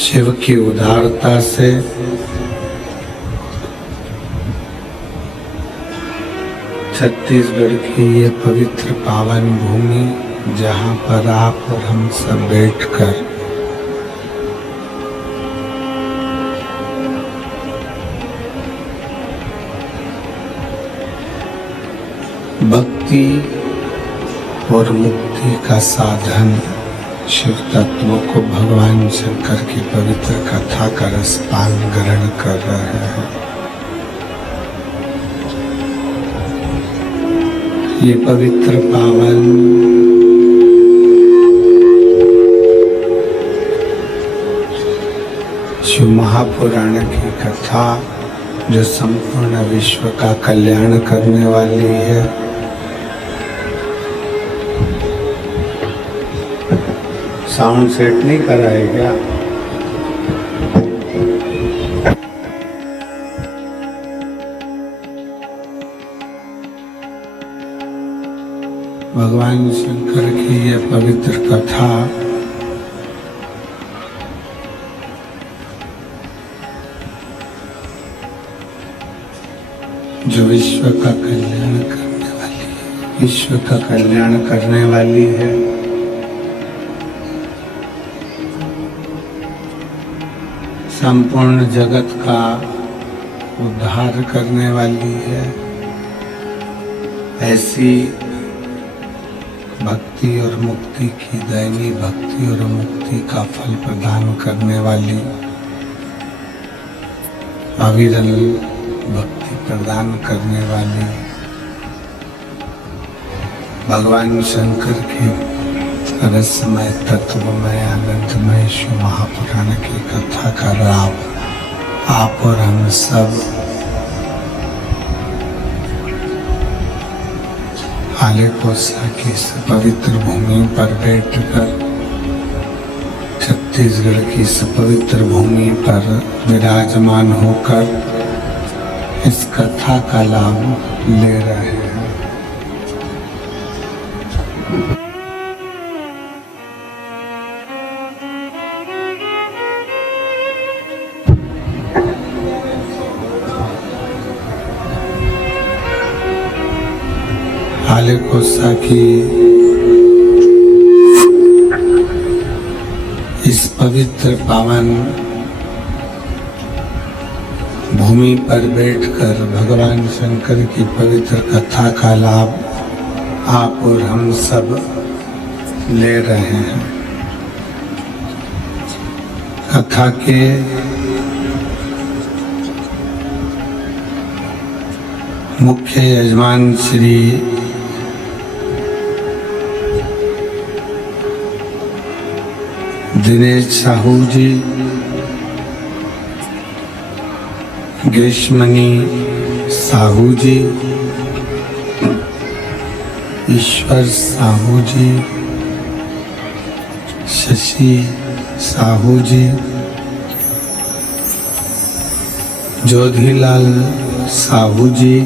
शिव की उदारता से छत्तीसगढ़ की ये पवित्र पावन भूमि, जहाँ पर आप और हम सब बैठकर भक्ति और मुक्ति का साधन शिव तत्वों को भगवान शंकर की पवित्र कथा का रसपान ग्रहण कर रहे हैं। ये पवित्र पावन शिव महापुराण की कथा जो संपूर्ण विश्व का कल्याण करने वाली है, साउंड सेट नहीं करा है क्या? भगवान शंकर की यह पवित्र कथा जो विश्व का कल्याण करने वाली है, विश्व का कल्याण करने वाली है। संपूर्ण जगत का उद्धार करने वाली है। ऐसी भक्ति और मुक्ति की दैवी भक्ति और मुक्ति का फल प्रदान करने वाली, अविरल भक्ति प्रदान करने वाली भगवान शंकर की रसमय तत्वमय आनंदमय शिव महापुराण की कथा का लाभ आप और हम सब आलेकोसा की इस पवित्र भूमि पर बैठकर, छत्तीसगढ़ की इस पवित्र भूमि पर विराजमान होकर इस कथा का लाभ ले रहे हैं। आलेकोसा की इस पवित्र पावन भूमि पर बैठकर भगवान शंकर की पवित्र कथा का लाभ आप और हम सब ले रहे हैं। कथा के मुख्य यजमान श्री दिनेश साहू जी, ग्रीष्मणी साहू जी, ईश्वर साहू जी, शशि साहू जी, जोधीलाल साहू जी,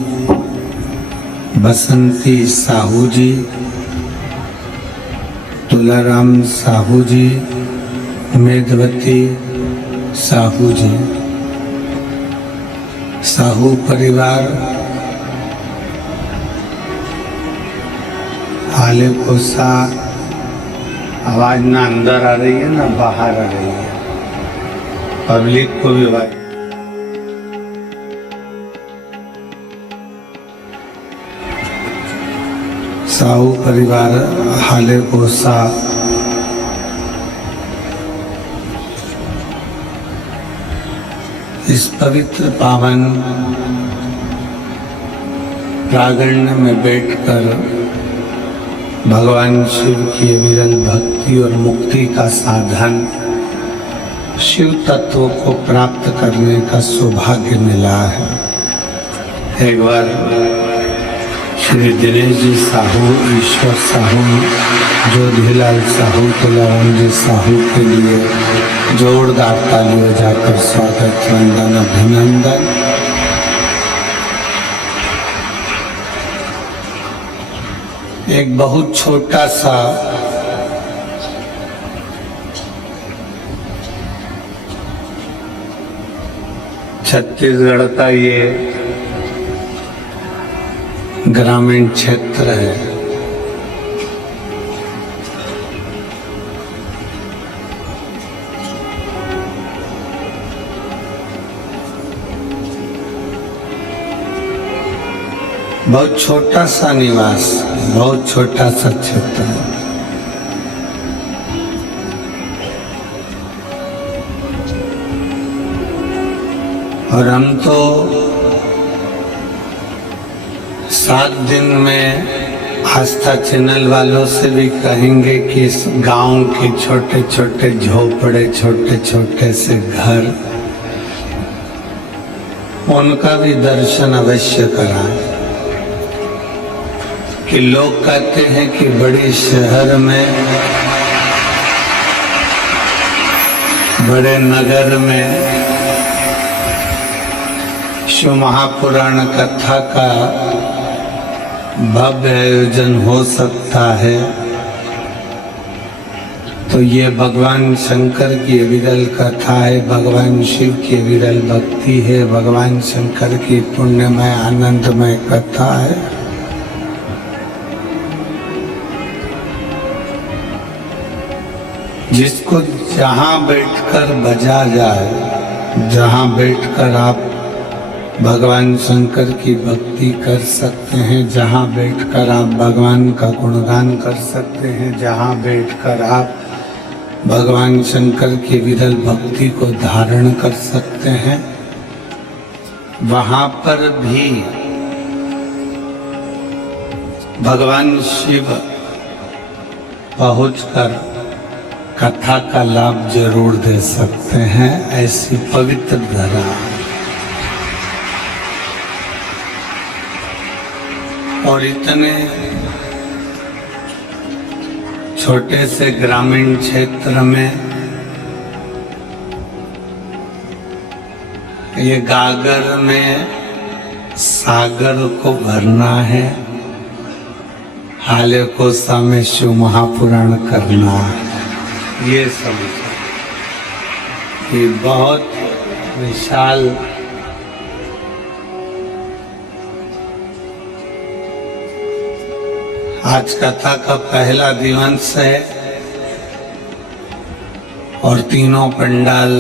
बसंती साहू जी, तुलाराम साहू जी, मेदवती साहू जी, साहू परिवार, आलेकोसा। आवाज ना अंदर आ रही है ना बाहर आ रही है, पब्लिक को भी आवाज। साहू परिवार आलेकोसा इस पवित्र पावन प्रांगण में बैठकर भगवान शिव की विरल भक्ति और मुक्ति का साधन शिव तत्व को प्राप्त करने का सौभाग्य मिला है। एक बार श्री दिनेश जी साहू, ईश्वर साहू, जोधीलाल साहू, तुलाराम जी साहू के लिए जोरदार तालियों जाकर स्वागत, वंदन, अभिनंदन। एक बहुत छोटा सा छत्तीसगढ़ का ये ग्रामीण क्षेत्र है। बहुत छोटा सा निवास, बहुत छोटा सा क्षेत्र है। और हम तो 7 दिन में आस्था चैनल वालों से भी कहेंगे कि इस गांव के छोटे छोटे झोपड़े, छोटे छोटे से घर, उनका भी दर्शन अवश्य कराएं। कि लोग कहते हैं कि बड़े शहर में, बड़े नगर में शिव महापुराण कथा का भव्य आयोजन हो सकता है, तो ये भगवान शंकर की विरल कथा है, भगवान शिव की विरल भक्ति है, भगवान शंकर की पुण्यमय आनंदमय कथा है। जिसको जहाँ बैठकर बजा जाए, जहाँ बैठकर आप भगवान शंकर की भक्ति कर सकते हैं, जहाँ बैठकर आप भगवान का गुणगान कर सकते हैं, जहाँ बैठकर आप भगवान शंकर की विरल भक्ति को धारण कर सकते हैं, वहाँ पर भी भगवान शिव पहुंचकर कथा का लाभ जरूर दे सकते हैं। ऐसी पवित्र धरा और इतने छोटे से ग्रामीण क्षेत्र में ये गागर में सागर को भरना है, हाले को समय शिव महापुराण करना है। ये समझो कि बहुत विशाल आज कथा का पहला दिवस है और तीनों पंडाल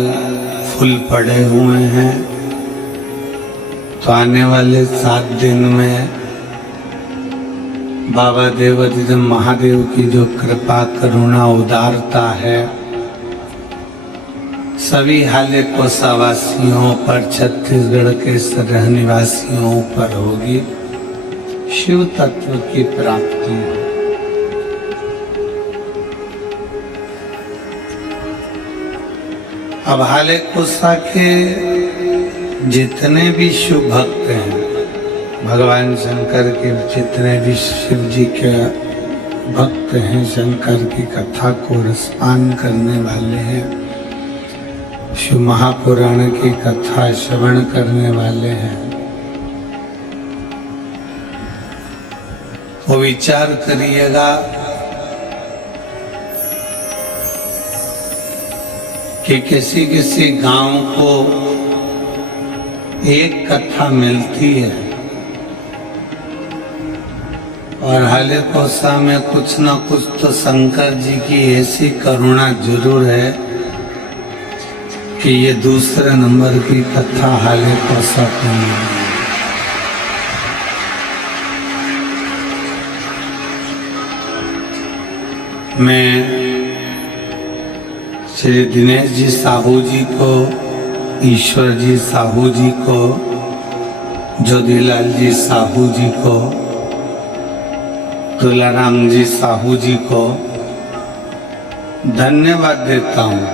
फुल पड़े हुए हैं। तो आने वाले 7 दिन में बाबा देवाधिदेव महादेव की जो कृपा करुणा उदारता है, सभी हाले कोसावासियों पर, छत्तीसगढ़ के सरह निवासियों पर होगी। शिव तत्व की प्राप्ति। अब हाले कोसा के जितने भी शिव भक्त हैं, भगवान शंकर के जितने भी शिव जी के भक्त हैं, शंकर की कथा को रसपान करने वाले हैं, शिव महापुराण की कथा श्रवण करने वाले हैं, वो विचार करिएगा कि किसी किसी गांव को एक कथा मिलती है और हाले कोसा में कुछ न कुछ तो शंकर जी की ऐसी करुणा जरूर है कि ये दूसरे नंबर की कथा हाले कोसा को मिली। मैं श्री दिनेश जी साहू जी को, ईश्वर जी साहू जी को, ज्योतिलाल जी साहू जी को, तुलाराम जी साहू जी को धन्यवाद देता हूँ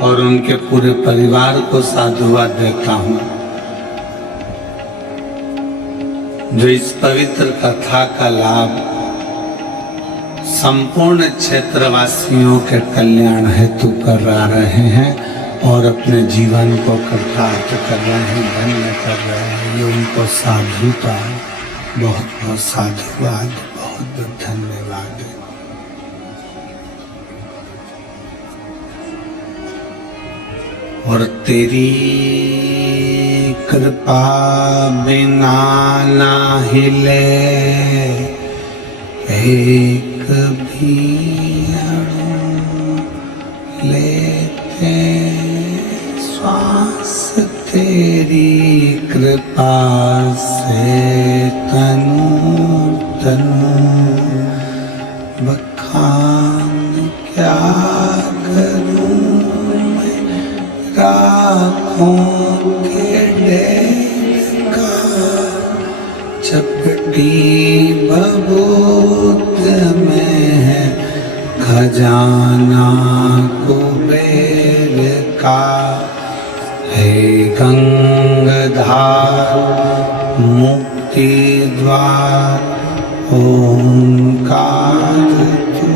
और उनके पूरे परिवार को साधुवाद देता हूँ, जो इस पवित्र कथा का लाभ संपूर्ण क्षेत्रवासियों के कल्याण हेतु कर रहे हैं और अपने जीवन को कृतार्थ कर रहे हैं, धन्य कर रहे हैं। ये उनको साधुता, बहुत बहुत साधुवाद, बहुत बहुत धन्यवाद। और तेरी कृपा बिना ना हिले एक भी अणु लेते श्वास, तेरी कृपा से तनु तनु बखान क्या करूं मैं राखों के ढेर का, चपटी बबूत में है खजाना कुबेर का। हे गंगाधार मुक्ति द्वार ओंकार तू,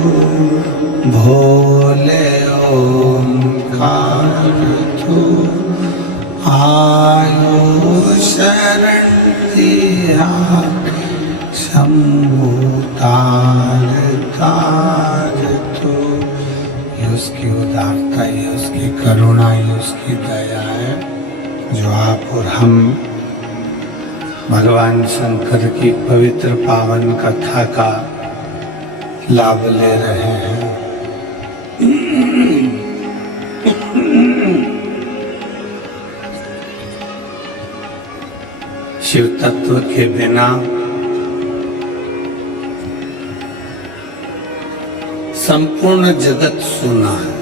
भोले ओंकार तू, आयो शरण दिया शंभु तार तार तू। ये उसकी उदारता, ये उसकी करुणा, ये उसकी दया है जो आप और हम भगवान शंकर की पवित्र पावन कथा का लाभ ले रहे हैं। शिव तत्व के बिना संपूर्ण जगत सुना है।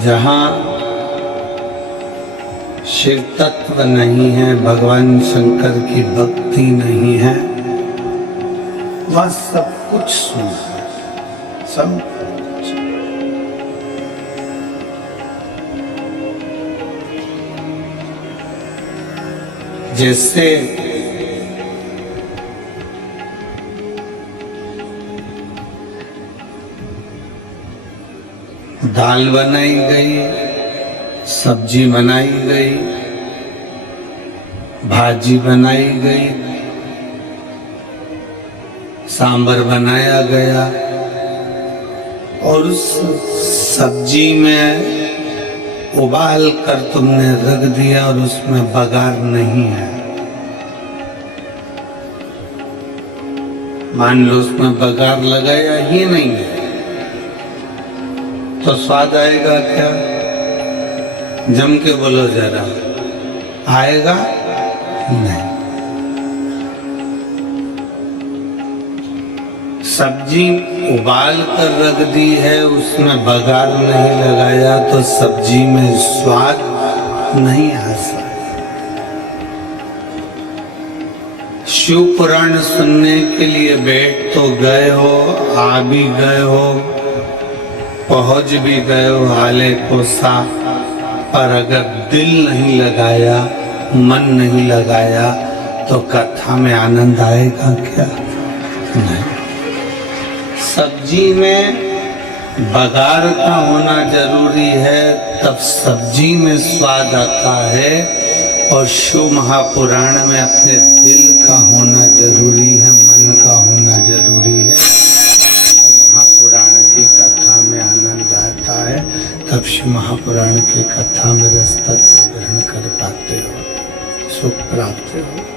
जहां शिव तत्व नहीं है, भगवान शंकर की भक्ति नहीं है, वह सब कुछ सुना है, सब कुछ। जैसे दाल बनाई गई, सब्जी बनाई गई, भाजी बनाई गई, सांभर बनाया गया और उस सब्जी में उबाल कर तुमने रख दिया और उसमें बघार नहीं है। मान लो उसमें बघार लगाया ही नहीं है तो स्वाद आएगा क्या? जम के बोलो जरा, आएगा नहीं। सब्जी उबाल कर रख दी है, उसमें बघार नहीं लगाया तो सब्जी में स्वाद नहीं आ सकता। शिव पुराण सुनने के लिए बैठ तो गए हो, आ भी गए हो, पहुंच भी गए हो हाले को सा, पर अगर दिल नहीं लगाया, मन नहीं लगाया तो कथा में आनंद आएगा क्या? नहीं। सब्जी में बघार का होना जरूरी है, तब सब्जी में स्वाद आता है। और शिव महापुराण में अपने दिल का होना जरूरी है, मन का होना जरूरी है। महापुराण की कथा में आनंद आता है, तब शिव महापुराण की कथा में रस तत्व ग्रहण कर पाते हो, सुख प्राप्त हो।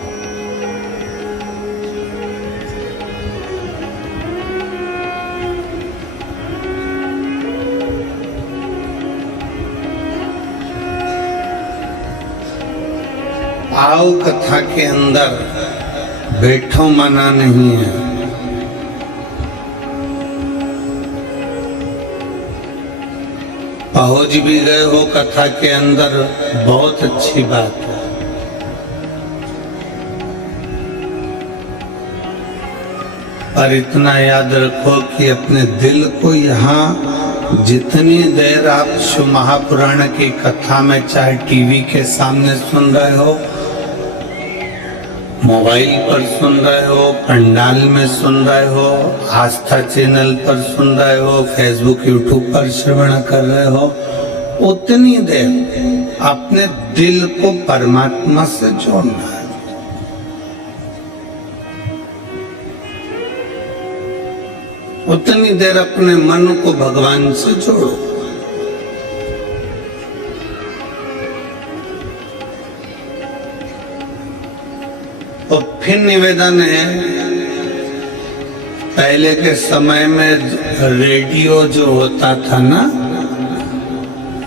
आओ कथा के अंदर, बैठो मना नहीं है। पहुंच भी गए हो कथा के अंदर, बहुत अच्छी बात है। पर इतना याद रखो कि अपने दिल को यहाँ जितनी देर आप शिव महापुराण की कथा में, चाहे टीवी के सामने सुन रहे हो, मोबाइल पर सुन रहे हो, पंडाल में सुन रहे हो, आस्था चैनल पर सुन रहे हो, फेसबुक यूट्यूब पर श्रवण कर रहे हो, उतनी देर अपने दिल को परमात्मा से जोड़ना है। उतनी देर अपने मन को भगवान से जोड़ो। और फिर निवेदन है, पहले के समय में रेडियो जो होता था ना,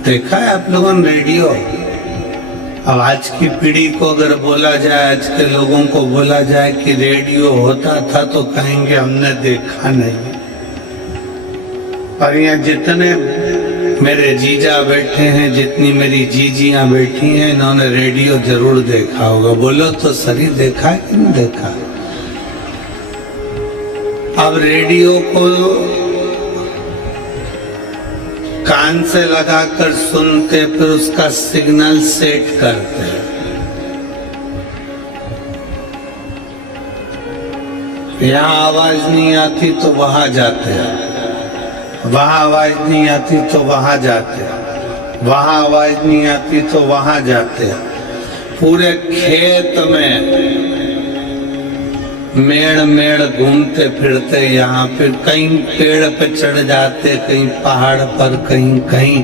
देखा है आप लोगों ने रेडियो? अब आज की पीढ़ी को अगर बोला जाए, आज के लोगों को बोला जाए कि रेडियो होता था, तो कहेंगे हमने देखा नहीं। पर यहाँ जितने मेरे जीजा बैठे हैं, जितनी मेरी जीजियां बैठी हैं, इन्होंने रेडियो जरूर देखा होगा। बोलो तो सही, देखा है कि नहीं देखा? अब रेडियो को कान से लगाकर सुनते, फिर उसका सिग्नल सेट करते। यहाँ आवाज नहीं आती तो वहां जाते हैं, वहां आवाज नहीं आती तो वहां जाते हैं, वहां आवाज नहीं आती तो वहां जाते हैं। पूरे खेत में मेड़ मेड़ घूमते फिरते, यहाँ फिर कहीं पेड़ पे चढ़ जाते, कहीं पहाड़ पर, कहीं कहीं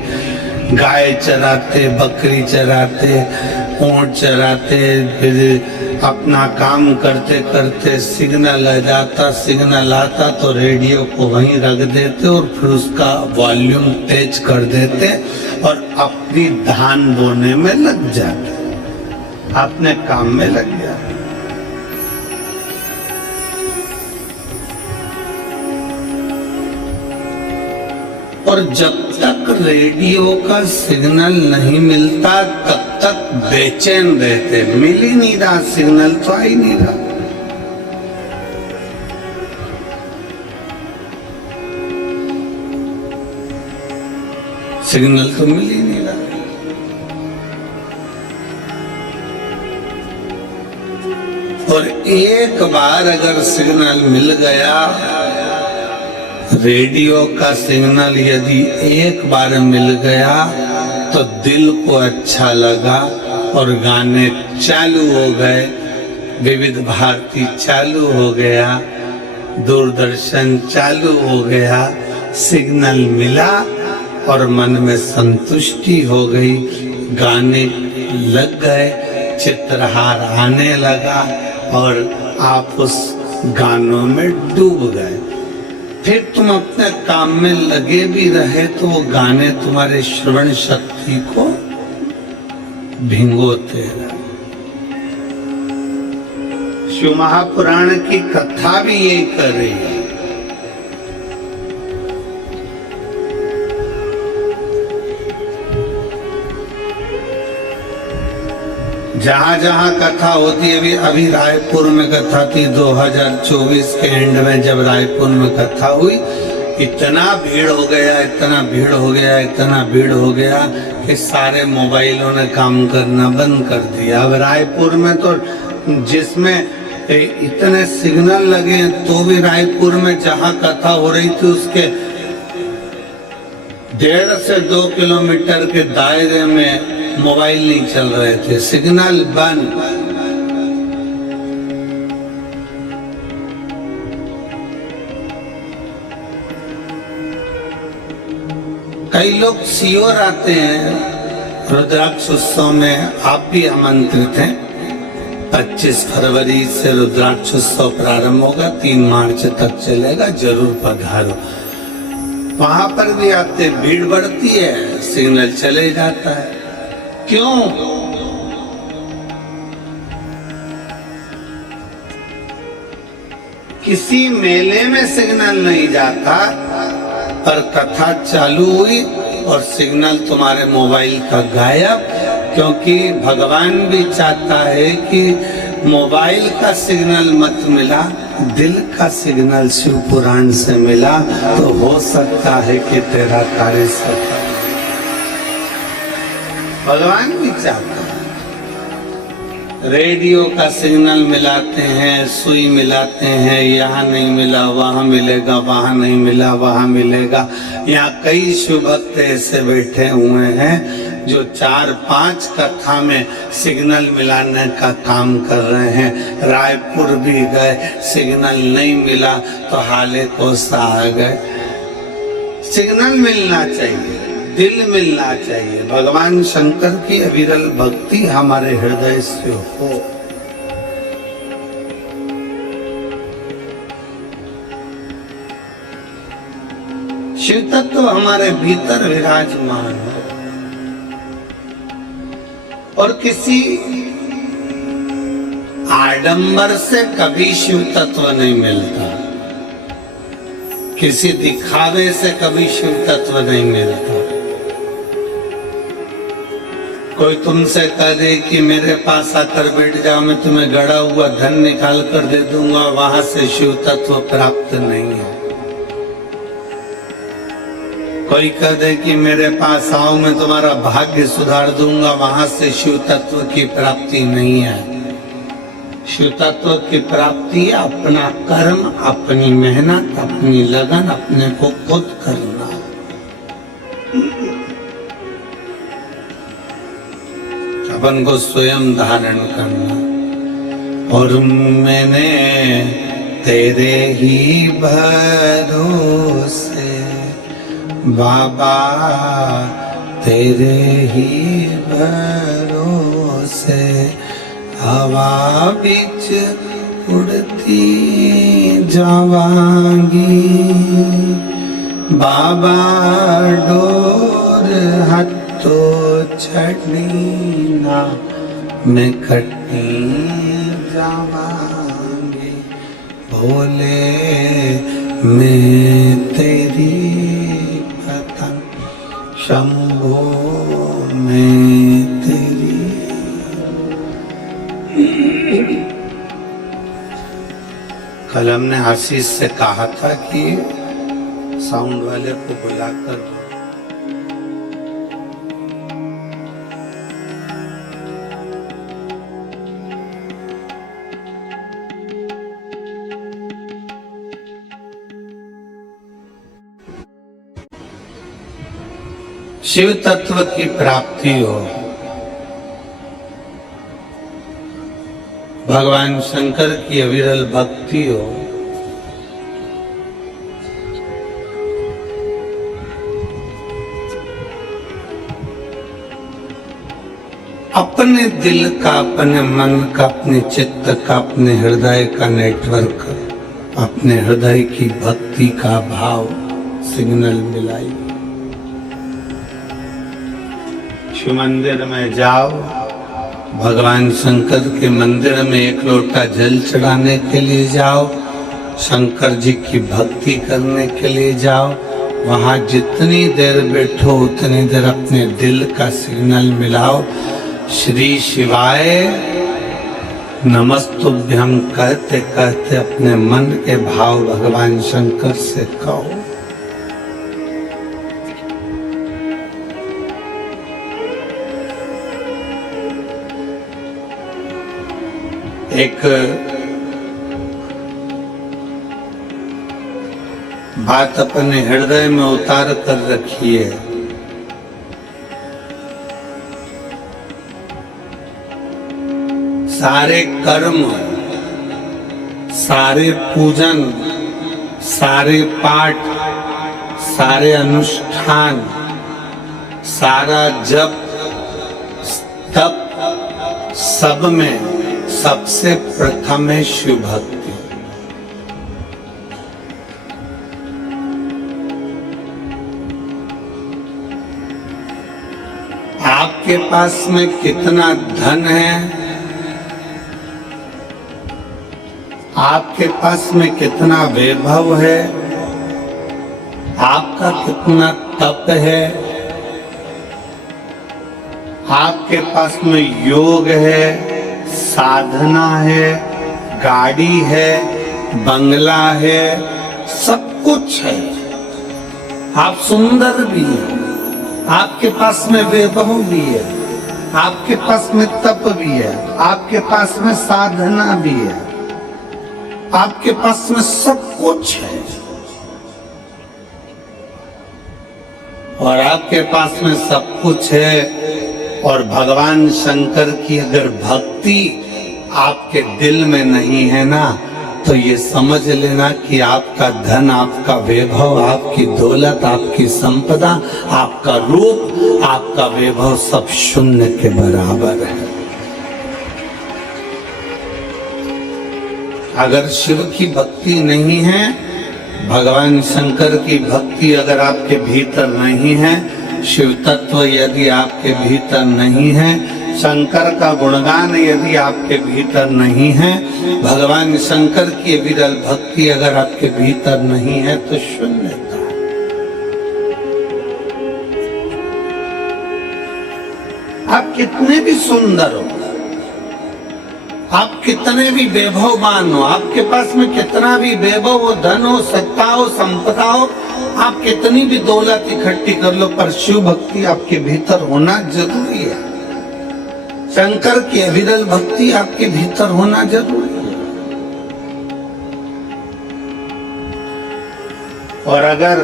गाय चराते, बकरी चराते, ऊंट चराते, फिर अपना काम करते करते सिग्नल आ जाता, सिग्नल आता तो रेडियो को वहीं रख देते और फिर उसका वॉल्यूम तेज कर देते और अपनी धान बोने में लग जाते, अपने काम में लग जाते। और जब तक रेडियो का सिग्नल नहीं मिलता तब तक बेचैन रहते। मिल ही नहीं रहा सिग्नल, तो आ ही नहीं रहा। सिग्नल तो मिल ही नहीं रहा। और एक बार अगर सिग्नल मिल गया, रेडियो का सिग्नल यदि एक बार मिल गया तो दिल को अच्छा लगा और गाने चालू हो गए, विविध भारती चालू हो गया, दूरदर्शन चालू हो गया, सिग्नल मिला और मन में संतुष्टि हो गई, गाने लग गए, चित्रहार आने लगा और आप उस गानों में डूब गए। फिर तुम अपने काम में लगे भी रहे तो वो गाने तुम्हारे श्रवण शक्ति को भिंगोते रहे। शिव महापुराण की कथा भी यही कर रही है। जहां जहां कथा होती है, अभी रायपुर में कथा थी 2024 के एंड में, जब रायपुर में कथा हुई, इतना भीड़ हो गया, इतना भीड़ हो गया, इतना भीड़ हो गया कि सारे मोबाइलों ने काम करना बंद कर दिया। अब रायपुर में तो जिसमें इतने सिग्नल लगे तो भी रायपुर में जहां कथा हो रही थी उसके 1.5 से 2 किलोमीटर के दायरे में मोबाइल नहीं चल रहे थे, सिग्नल बंद। कई लोग सीओर आते हैं रुद्राक्ष उत्सव में, आप भी आमंत्रित हैं। 25 फरवरी से रुद्राक्ष उत्सव प्रारंभ होगा, 3 मार्च तक चलेगा, जरूर पधारो। वहां पर भी आते, भीड़ बढ़ती है, सिग्नल चले जाता है। क्यों? किसी मेले में सिग्नल नहीं जाता, पर कथा चालू हुई और सिग्नल तुम्हारे मोबाइल का गायब, क्योंकि भगवान भी चाहता है कि मोबाइल का सिग्नल मत मिला, दिल का सिग्नल शिव पुराण से मिला तो हो सकता है कि तेरा कार्य सफल। भगवान भी चाहता है। रेडियो का सिग्नल मिलाते हैं, सुई मिलाते हैं, यहाँ नहीं मिला वहाँ मिलेगा, वहाँ नहीं मिला वहाँ मिलेगा। यहाँ कई शिव भक्त ऐसे बैठे हुए हैं जो 4-5 कथा में सिग्नल मिलाने का काम कर रहे हैं। रायपुर भी गए, सिग्नल नहीं मिला तो हाले कोसा आ गए। सिग्नल मिलना चाहिए, दिल मिलना चाहिए। भगवान शंकर की अविरल भक्ति हमारे हृदय से हो। शिव तत्व हमारे भीतर विराजमान हो और किसी आडंबर से कभी शिव तत्व नहीं मिलता, किसी दिखावे से कभी शिव तत्व नहीं मिलता। कोई तुमसे कह दे कि मेरे पास आकर बैठ जाओ, मैं तुम्हें गड़ा हुआ धन निकाल कर दे दूंगा, वहां से शिव तत्व प्राप्त नहीं है। कोई कह दे कि मेरे पास आओ, मैं तुम्हारा भाग्य सुधार दूंगा, वहां से शिव तत्व की प्राप्ति नहीं है। शिव तत्व की प्राप्ति अपना कर्म, अपनी मेहनत, अपनी लगन, अपने को खुद करना। अपन को स्वयं धारण करना। और मैंने तेरे ही भरोसे बाबा, तेरे ही भरोसे हवा बीच उड़ती जावांगी। बाबा डोर हटो छड़नी ना, मैं कटनी जावांगी। भोले मैं तेरी पतंग, शंभो मैं तेरी। कल हमने आशीष से कहा था कि साउंड वाले को बुलाकर शिव तत्व की प्राप्ति हो, भगवान शंकर की अविरल भक्ति हो, अपने दिल का, अपने मन का, अपने चित्त का, अपने हृदय का नेटवर्क, अपने हृदय की भक्ति का भाव सिग्नल मिलाई। शिव मंदिर में जाओ, भगवान शंकर के मंदिर में एक लोटा जल चढ़ाने के लिए जाओ, शंकर जी की भक्ति करने के लिए जाओ। वहां जितनी देर बैठो उतनी देर अपने दिल का सिग्नल मिलाओ। श्री शिवाय नमस्तुभ्यं कहते कहते अपने मन के भाव भगवान शंकर से कहो। एक बात अपने हृदय में उतार कर रखिए। सारे कर्म, सारे पूजन, सारे पाठ, सारे अनुष्ठान, सारा जप तप, सब में सबसे प्रथम है शिव भक्ति। आपके पास में कितना धन है, आपके पास में कितना वैभव है, आपका कितना तप है, आपके पास में योग है, साधना है, गाड़ी है, बंगला है, सब कुछ है। आप सुंदर भी हैं, आपके पास में वैभव भी है, आपके पास में तप भी है, आपके पास में साधना भी है, आपके पास में सब कुछ है, और आपके पास में सब कुछ है और भगवान शंकर की अगर भक्ति आपके दिल में नहीं है ना, तो ये समझ लेना कि आपका धन, आपका वैभव, आपकी दौलत, आपकी संपदा, आपका रूप, आपका वैभव सब शून्य के बराबर है। अगर शिव की भक्ति नहीं है, भगवान शंकर की भक्ति अगर आपके भीतर नहीं है, शिव तत्व यदि आपके भीतर नहीं है, शंकर का गुणगान यदि आपके भीतर नहीं है, भगवान शंकर की विरल भक्ति अगर आपके भीतर नहीं है, तो शून्यता। आप कितने भी सुंदर हो, आप कितने भी वैभववान हो, आपके पास में कितना भी वैभव हो, धन हो, सत्ता हो, संपदा हो, आप कितनी भी दौलत इकट्ठी कर लो, पर शिव भक्ति आपके भीतर होना जरूरी है। शंकर की अविरल भक्ति आपके भीतर होना जरूरी है। और अगर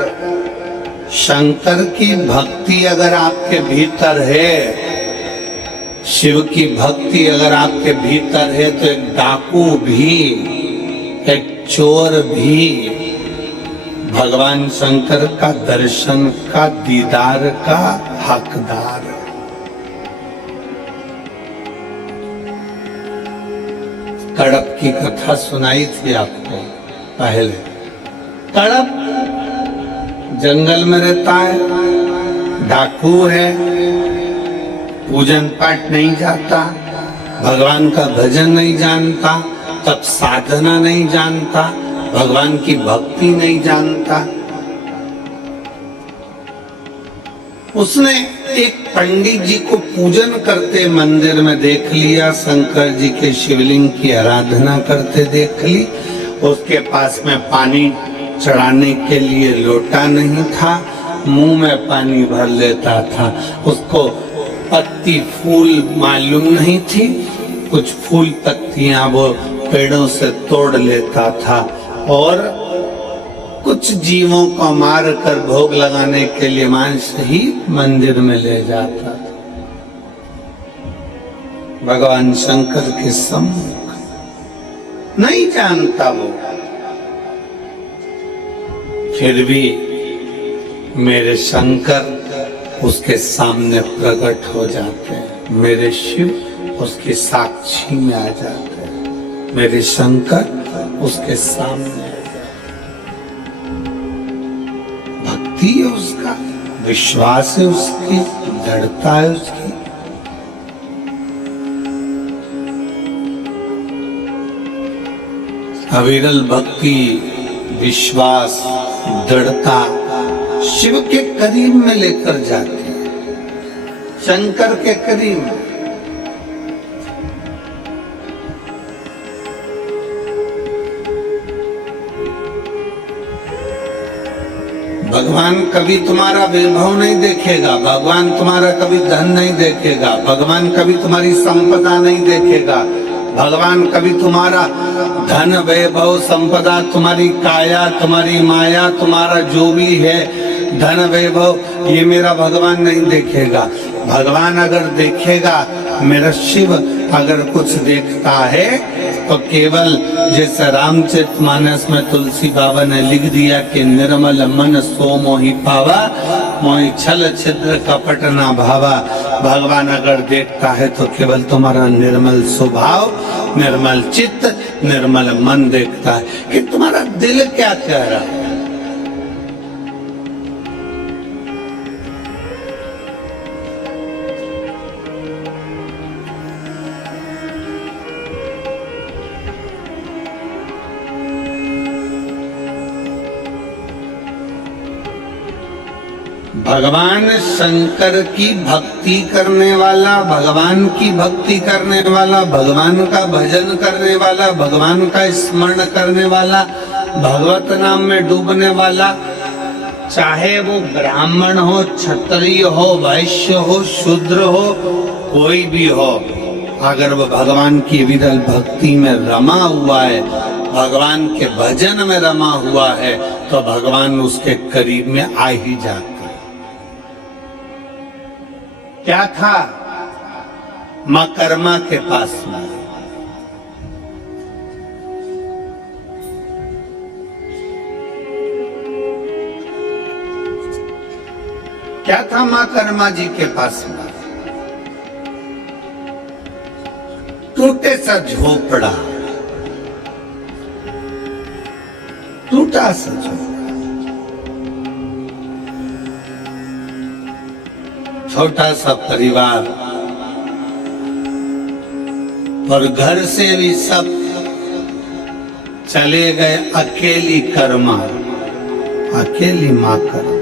शंकर की भक्ति अगर आपके भीतर है, शिव की भक्ति अगर आपके भीतर है, तो एक डाकू भी, एक चोर भी भगवान शंकर का दर्शन का, दीदार का हकदार है। कड़प की कथा सुनाई थी आपको पहले। कड़प जंगल में रहता है, डाकू है, पूजन पाठ नहीं जाता, भगवान का भजन नहीं जानता, तब साधना नहीं जानता, भगवान की भक्ति नहीं जानता। उसने एक पंडित जी को पूजन करते मंदिर में देख लिया, शंकर जी के शिवलिंग की आराधना करते देख ली। उसके पास में पानी चढ़ाने के लिए लोटा नहीं था, मुंह में पानी भर लेता था। उसको पत्ती फूल मालूम नहीं थी, कुछ फूल पत्तियां वो पेड़ों से तोड़ लेता था और कुछ जीवों को मार कर भोग लगाने के लिए मांस ही मंदिर में ले जाता था। भगवान शंकर के सम्मुख नहीं जानता वो, फिर भी मेरे शंकर उसके सामने प्रकट हो जाते हैं, मेरे शिव उसके साक्षी में आ जाते हैं, मेरे शंकर उसके सामने आ जाते हैं। भक्ति है उसका, विश्वास है उसकी, दृढ़ता है उसकी। अविरल भक्ति, विश्वास, दृढ़ता शिव के करीब में लेकर जाती है, शंकर के करीब में। भगवान कभी तुम्हारा वैभव नहीं देखेगा, भगवान तुम्हारा कभी धन नहीं देखेगा, भगवान कभी तुम्हारी संपदा नहीं देखेगा, भगवान कभी तुम्हारा धन, वैभव, संपदा, तुम्हारी काया, तुम्हारी माया, तुम्हारा जो भी है धन, वैभव, ये मेरा भगवान नहीं देखेगा। भगवान अगर देखेगा, मेरा शिव अगर कुछ देखता है, तो केवल जैसे रामचरितमानस में तुलसी बाबा ने लिख दिया कि निर्मल मन सो मोहि पावा, मोहि छल छिद्र कपट ना भावा। भगवान अगर देखता है तो केवल तुम्हारा निर्मल स्वभाव, निर्मल चित्त, निर्मल मन देखता है कि तुम्हारा दिल क्या कह रहा है। भगवान शंकर की भक्ति करने वाला, भगवान की भक्ति करने वाला, भगवान का भजन करने वाला, भगवान का स्मरण करने वाला, भगवत नाम में डूबने वाला, चाहे वो ब्राह्मण हो, क्षत्रिय हो, वैश्य हो, शूद्र हो, कोई भी हो, अगर वो भगवान की विरल भक्ति में रमा हुआ है, भगवान के भजन में रमा हुआ है, तो भगवान उसके करीब में आ ही जाते। क्या था मां कर्मा के पास में? क्या था मां कर्मा जी के पास में? टूटे सा झोपड़ा, टूटा सा झोपड़ा, छोटा सा परिवार, और घर से भी सब चले गए, अकेली कर्मा, अकेली मां कर्मा।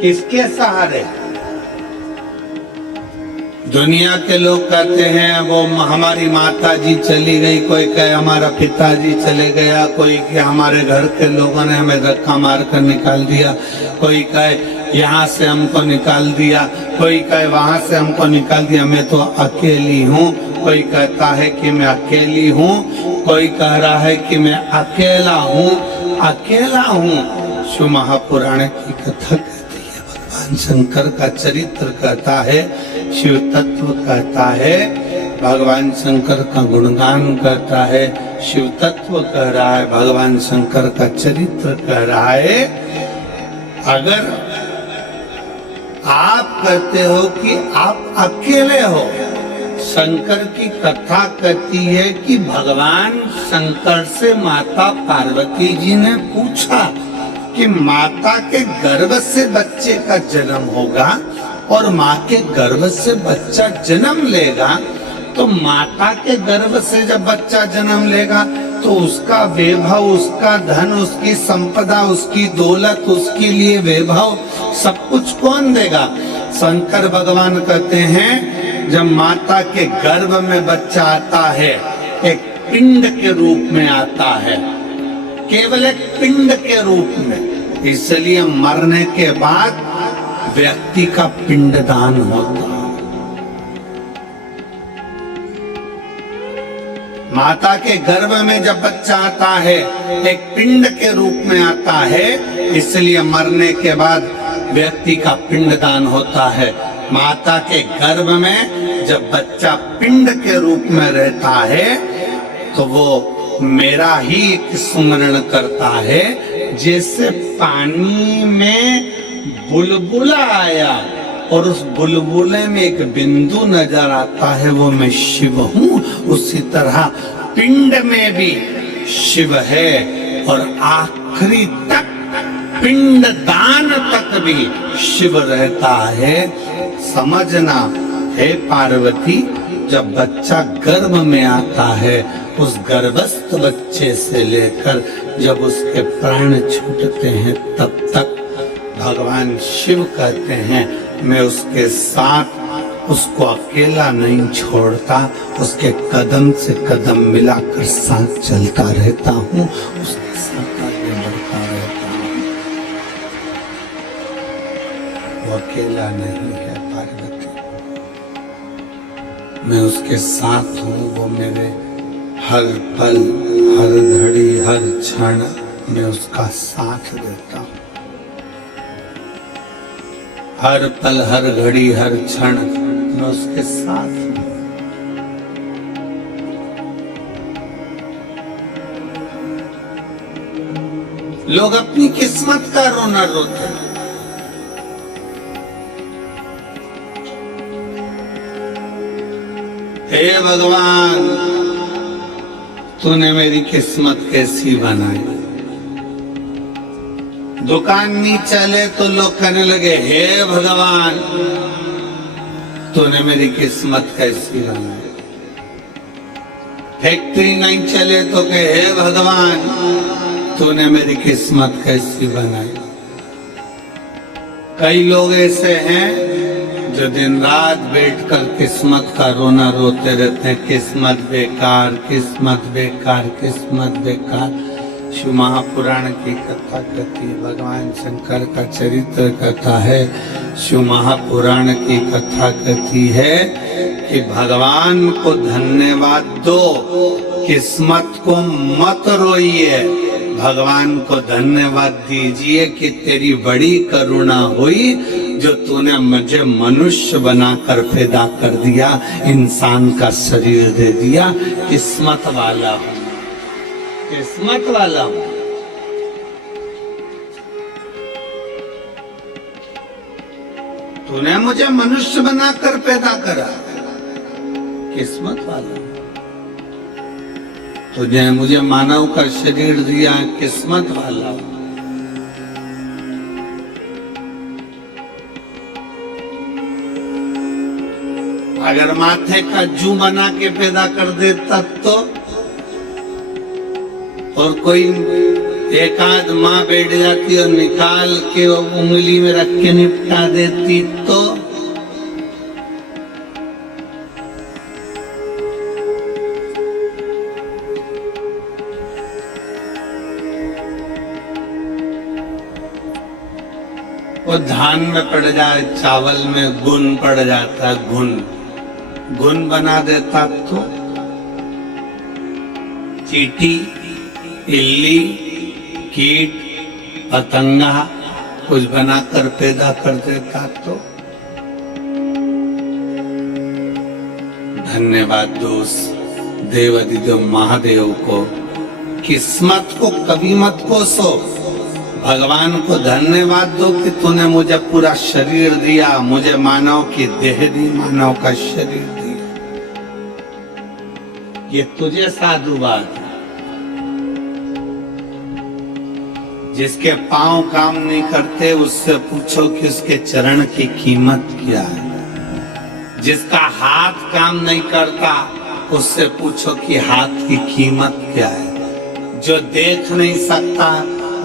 किसके सहारे? दुनिया के लोग कहते हैं वो हमारी माता जी चली गई, कोई कहे हमारा पिताजी चले गया, कोई कहे हमारे घर के लोगों ने हमें धक्का मार कर निकाल दिया, कोई कहे यहाँ से हमको निकाल दिया, कोई कहे वहां से हमको निकाल दिया, मैं तो अकेली हूँ। कोई कहता है कि मैं अकेली हूँ, कोई कह रहा है कि मैं अकेला हूँ, अकेला हूँ। शिव महापुराण की कथा कहती है, भगवान शंकर का चरित्र कहता है, शिव तत्व कहता है, भगवान शंकर का गुणगान कहता है, शिव तत्व कह रहा है, भगवान शंकर का चरित्र कह रहा है। अगर आप कहते हो कि आप अकेले हो, शंकर की कथा कहती है कि भगवान शंकर से माता पार्वती जी ने पूछा कि माता के गर्भ से बच्चे का जन्म होगा और माँ के गर्भ से बच्चा जन्म लेगा, तो माता के गर्भ से जब बच्चा जन्म लेगा तो उसका वैभव, उसका धन, उसकी संपदा, उसकी दौलत, उसके लिए वैभव सब कुछ कौन देगा? शंकर भगवान कहते हैं जब माता के गर्भ में बच्चा आता है, एक पिंड के रूप में आता है, केवल एक पिंड के रूप में, इसलिए मरने के बाद व्यक्ति का पिंडदान होता है। माता के गर्भ में जब बच्चा आता है एक पिंड के रूप में आता है, इसलिए मरने के बाद व्यक्ति का पिंडदान होता है। माता के गर्भ में जब बच्चा पिंड के रूप में रहता है तो वो मेरा ही एक स्मरण करता है, जैसे पानी में बुलबुला आया और उस बुलबुले में एक बिंदु नजर आता है, वो मैं शिव हूँ, उसी तरह पिंड में भी शिव है और आखिरी तक पिंड दान तक भी शिव रहता है। समझना है पार्वती, जब बच्चा गर्भ में आता है, उस गर्भस्थ बच्चे से लेकर जब उसके प्राण छूटते हैं तब तक भगवान शिव कहते हैं मैं उसके साथ, उसको अकेला नहीं छोड़ता, उसके कदम से कदम मिलाकर साथ चलता रहता हूँ, उसके साथ आगे बढ़ता रहता हूँ। वो अकेला नहीं है पार्वती, मैं उसके साथ हूँ। वो मेरे हर पल, हर घड़ी, हर क्षण मैं उसका साथ देता हूँ। हर पल, हर घड़ी, हर क्षण मैं उसके साथ हूं। लोग अपनी किस्मत का रोना रोते हैं। हे भगवान, तूने मेरी किस्मत कैसी बनाई। दुकान नहीं चले तो लोग कहने लगे हे भगवान, तूने मेरी किस्मत कैसी बनाई। फैक्ट्री नहीं चले तो कहे हे भगवान, तूने मेरी किस्मत कैसी बनाई। कई लोग ऐसे हैं जो दिन रात बैठकर किस्मत का रोना रोते रहते हैं, किस्मत बेकार, किस्मत बेकार, किस्मत बेकार। शिव महापुराण की कथा कहती है, भगवान शंकर का चरित्र कथा है। शिव महापुराण की कथा कहती है कि भगवान को धन्यवाद दो, किस्मत को मत रोइए। भगवान को धन्यवाद दीजिए कि तेरी बड़ी करुणा हुई जो तूने मुझे मनुष्य बनाकर पैदा कर दिया, इंसान का शरीर दे दिया। किस्मत वाला हूं, किस्मत वाला हूं। तूने मुझे मनुष्य बनाकर पैदा करा, किस्मत वाला हूं। तुझे मुझे मानव का शरीर दिया, किस्मत वाला हूं। अगर माथे का जू बना के पैदा कर देता तो, और कोई एक आध माँ बैठ जाती और निकाल के वो उंगली में रख के निपटा देती तो, वो धान में पड़ जाए, चावल में गुण पड़ जाता, गुण बना देता तो, चींटी, इल्ली, कीट, पतंगा कुछ बनाकर पैदा कर देता तो। धन्यवाद दोस्त देवाधिदेव महादेव को। किस्मत को कभी मत कोसो, भगवान को धन्यवाद दो कि तूने मुझे पूरा शरीर दिया, मुझे मानव की देह दी, मानव का शरीर दिया। ये तुझे साधुवाद है। जिसके पांव काम नहीं करते उससे पूछो कि उसके चरण की कीमत क्या है। जिसका हाथ काम नहीं करता उससे पूछो कि हाथ की कीमत क्या है। जो देख नहीं सकता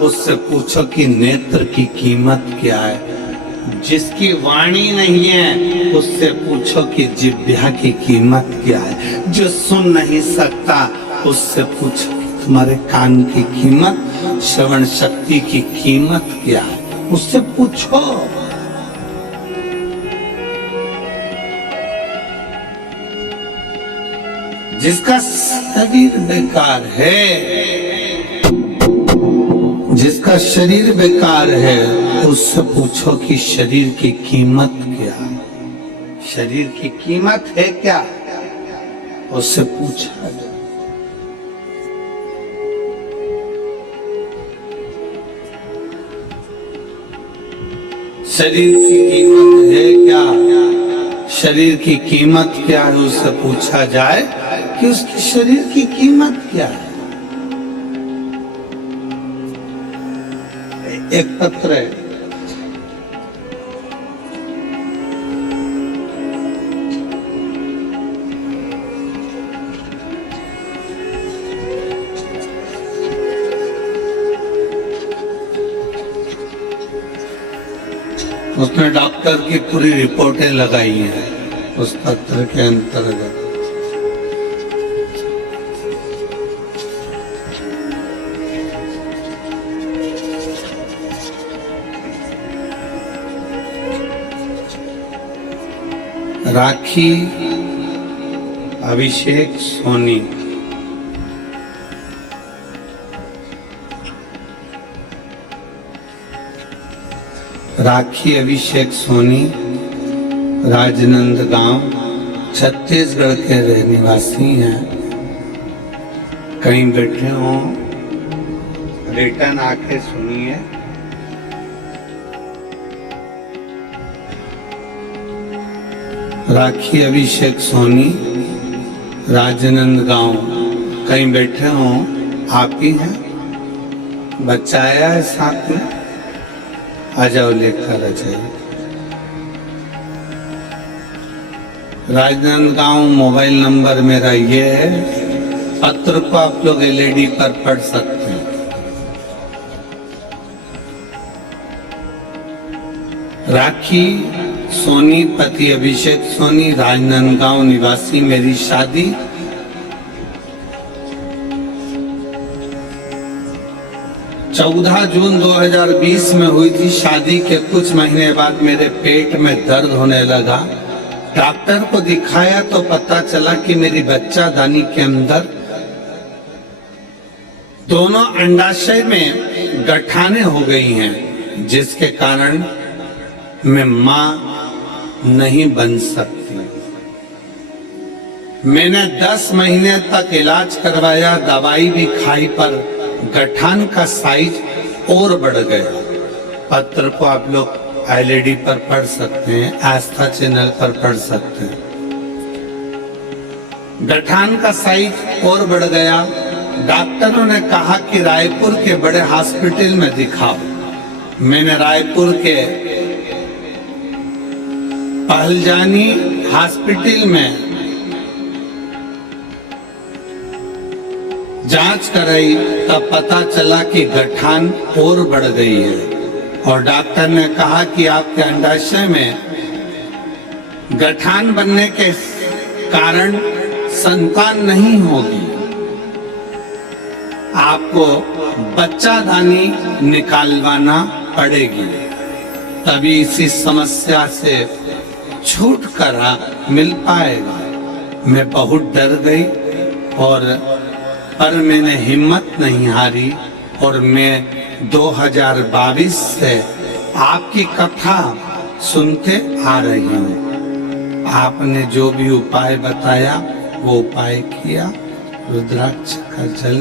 उससे पूछो कि नेत्र की कीमत क्या है। जिसकी वाणी नहीं है उससे पूछो कि जिह्वा की कीमत क्या है। जो सुन नहीं सकता उससे पूछो कि तुम्हारे कान की कीमत, श्रवण शक्ति की कीमत क्या है, उससे पूछो। जिसका शरीर बेकार है, जिसका शरीर बेकार है उससे पूछो कि शरीर की कीमत क्या है। शरीर की कीमत है क्या, उससे पूछा। शरीर की कीमत है क्या, शरीर की कीमत क्या है, उससे पूछा जाए कि उसकी शरीर की कीमत क्या है। एक पत्र है, उसमें डॉक्टर की पूरी रिपोर्टें लगाई हैं उस पत्र के अंतर्गत। राखी अभिषेक सोनी, राखी अभिषेक सोनी राजनांदगांव छत्तीसगढ़ के निवासी हैं। कहीं बैठे हों, रिटर्न आके सुनिए। राखी अभिषेक सोनी राजनांदगांव, कहीं बैठे हों, आप ही हैं। बच्चा आया है साथ में, आ जाओ लेकर आ जाइए। राजनांदगांव मोबाइल नंबर मेरा ये है। पत्र को आप लोग एलईडी पर पढ़ सकते हैं। राखी सोनी पति अभिषेक सोनी राजनांदगांव निवासी, मेरी शादी 14 जून 2020 में हुई थी शादी के कुछ महीने बाद मेरे पेट में दर्द होने लगा। डॉक्टर को दिखाया तो पता चला कि मेरी बच्चादानी के अंदर दोनों अंडाशय में गठाने हो गई हैं, जिसके कारण मैं मां नहीं बन सकती। मैंने 10 महीने तक इलाज करवाया, दवाई भी खाई, पर गठान का साइज और बढ़ गया। पत्र को आप लोग एलईडी पर पढ़ सकते हैं, आस्था चैनल पर पढ़ सकते हैं। गठान का साइज और बढ़ गया। डॉक्टरों ने कहा कि रायपुर के बड़े हॉस्पिटल में दिखाओ। मैंने रायपुर के पहलजानी हॉस्पिटल में जांच कराई, तब पता चला कि गठान और बढ़ गई है और डॉक्टर ने कहा कि आपके अंडाशय में गठान बनने के कारण संतान नहीं होगी, आपको बच्चादानी निकालवाना पड़ेगी, तभी इसी समस्या से छुटकारा मिल पाएगा। मैं बहुत डर गई पर मैंने हिम्मत नहीं हारी और मैं 2022 से आपकी कथा सुनते आ रही हूँ। आपने जो भी उपाय बताया वो उपाय किया। रुद्राक्ष का जल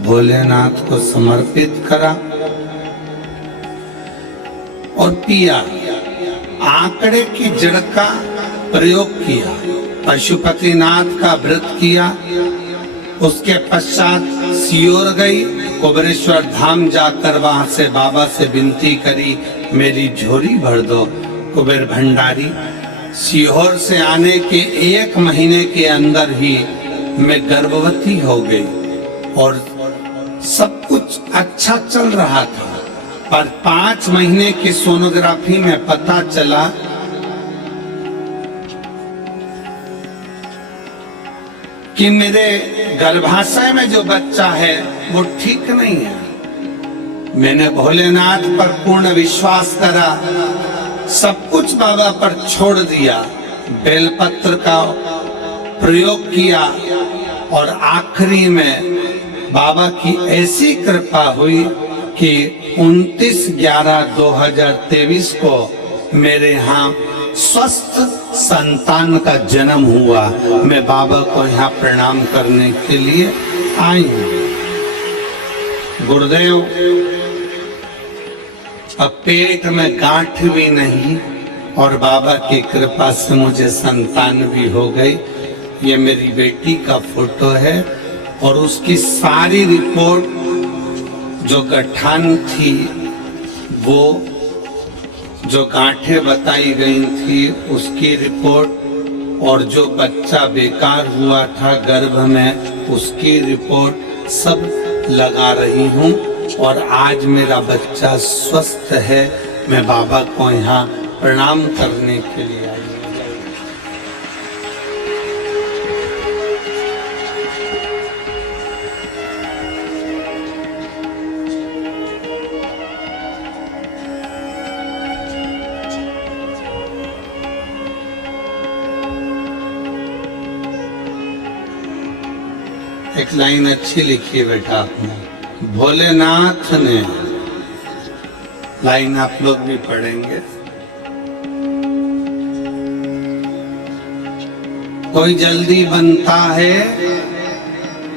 भोलेनाथ को समर्पित करा और पिया। आंकड़े की जड़ का प्रयोग किया, पशुपतिनाथ का व्रत किया। उसके पश्चात सियोर गई, कुबेरेश्वर धाम जाकर वहां से बाबा से विनती करी, मेरी झोली भर दो। कुबेर भंडारी। सीहोर से आने के 1 महीने के अंदर ही मैं गर्भवती हो गई और सब कुछ अच्छा चल रहा था, पर 5 महीने की सोनोग्राफी में पता चला कि मेरे गर्भाशय में जो बच्चा है वो ठीक नहीं है। मैंने भोलेनाथ पर पूर्ण विश्वास करा, सब कुछ बाबा पर छोड़ दिया, बेलपत्र का प्रयोग किया और आखिरी में बाबा की ऐसी कृपा हुई कि 29/11/2023 को मेरे यहाँ स्वस्थ संतान का जन्म हुआ। मैं बाबा को यहाँ प्रणाम करने के लिए आई हूँ। गुरुदेव, अब पेट में गांठ भी नहीं और बाबा की कृपा से मुझे संतान भी हो गई। ये मेरी बेटी का फोटो है और उसकी सारी रिपोर्ट जो गठान थी, वो जो गांठें बताई गई थी उसकी रिपोर्ट और जो बच्चा बेकार हुआ था गर्भ में उसकी रिपोर्ट सब लगा रही हूँ और आज मेरा बच्चा स्वस्थ है। मैं बाबा को यहाँ प्रणाम करने के लिए आई। एक लाइन अच्छी लिखी है बेटा आपने, भोलेनाथ ने। लाइन आप लोग भी पढ़ेंगे। कोई जल्दी बनता है,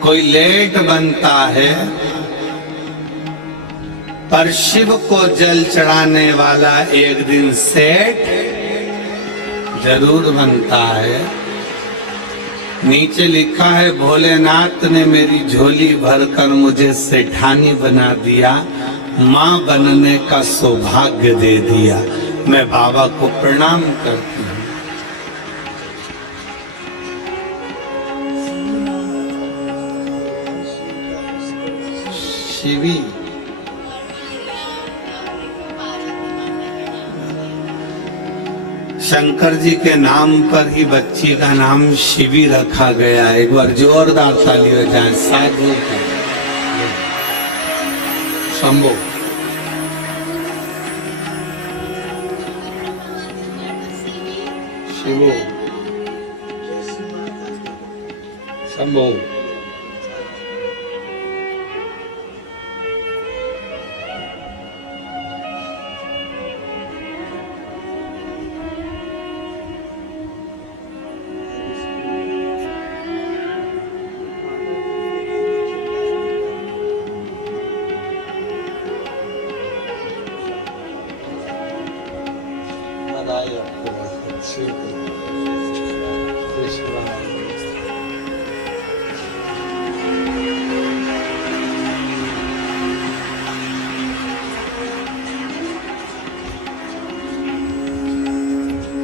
कोई लेट बनता है, पर शिव को जल चढ़ाने वाला एक दिन सेठ जरूर बनता है। नीचे लिखा है, भोलेनाथ ने मेरी झोली भरकर मुझे सेठानी बना दिया, माँ बनने का सौभाग्य दे दिया। मैं बाबा को प्रणाम करती हूँ। शिवी शंकर जी के नाम पर ही बच्ची का नाम शिवी रखा गया है। एक बार जोरदार ताली हो जाए। साधु शंभो शिवो शंभो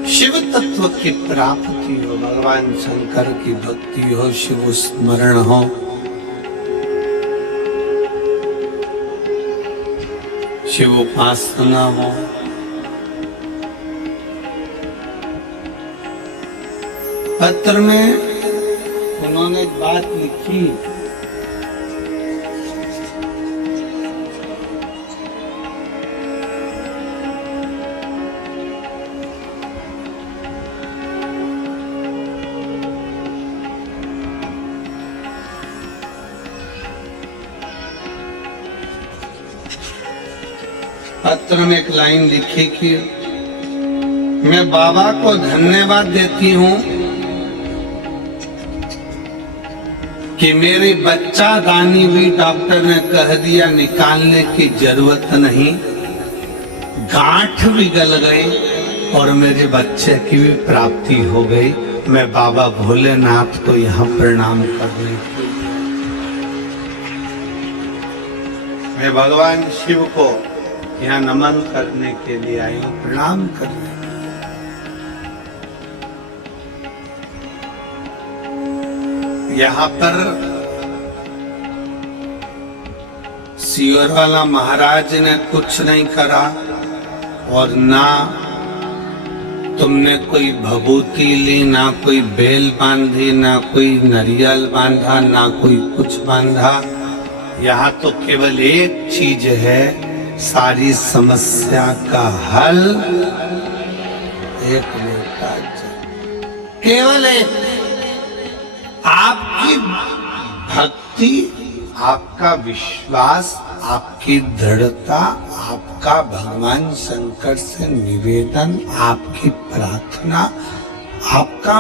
शिव तत्व की प्राप्ति हो, भगवान शंकर की भक्ति हो, शिव स्मरण हो, शिव उपासना हो, पत्र में उन्होंने एक बात लिखी, पत्र में एक लाइन लिखी कि मैं बाबा को धन्यवाद देती हूँ कि मेरी बच्चा दानी भी डॉक्टर ने कह दिया निकालने की जरूरत नहीं, गांठ भी गल गई और मेरे बच्चे की भी प्राप्ति हो गई। मैं बाबा भोलेनाथ को यहाँ प्रणाम करने की, मैं भगवान शिव को यहाँ नमन करने के लिए आई हूँ, प्रणाम करने। यहाँ पर सियोर वाला महाराज ने कुछ नहीं करा और ना तुमने कोई भभूति ली, ना कोई बेल बांधी, ना कोई नारियल बांधा, ना कोई कुछ बांधा। यहाँ तो केवल एक चीज है, सारी समस्या का हल एक लोटा जल, केवल एक। आपकी भक्ति, आपका विश्वास, आपकी दृढ़ता, आपका भगवान शंकर से निवेदन, आपकी प्रार्थना, आपका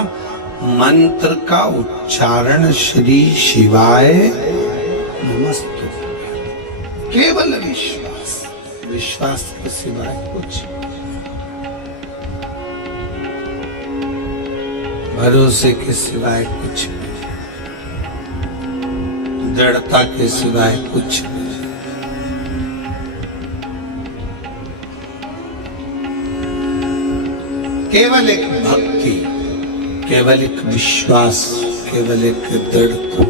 मंत्र का उच्चारण श्री शिवाय नमस्तु, केवल विश्वास, विश्वास के सिवाय कुछ, भरोसे के सिवाय कुछ, दृढ़ता के सिवाय कुछ नहीं। केवल एक भक्ति, केवल एक विश्वास, केवल एक दृढ़ता।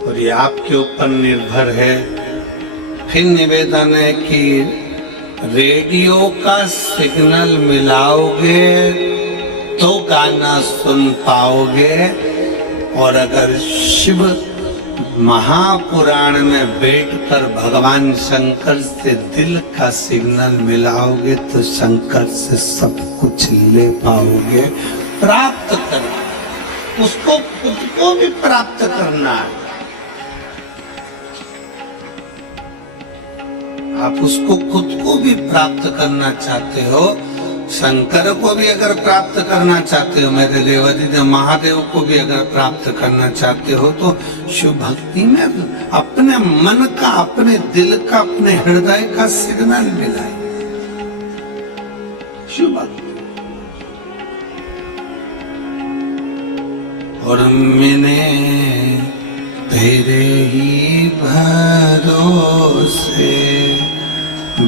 और ये आपके ऊपर निर्भर है। फिर निवेदन है कि रेडियो का सिग्नल मिलाओगे तो गाना सुन पाओगे, और अगर शिव महापुराण में बैठकर भगवान शंकर से दिल का सिग्नल मिलाओगे तो शंकर से सब कुछ ले पाओगे, प्राप्त कर। उसको खुद को भी प्राप्त करना है। आप उसको खुद को भी प्राप्त करना चाहते हो, शंकर को भी अगर प्राप्त करना चाहते हो, मेरे देवादिदेव महादेव को भी अगर प्राप्त करना चाहते हो, तो शिव भक्ति में अपने मन का, अपने दिल का, अपने हृदय का सिग्नल मिलाए। शिव भक्ति। और मैंने तेरे ही भरोसे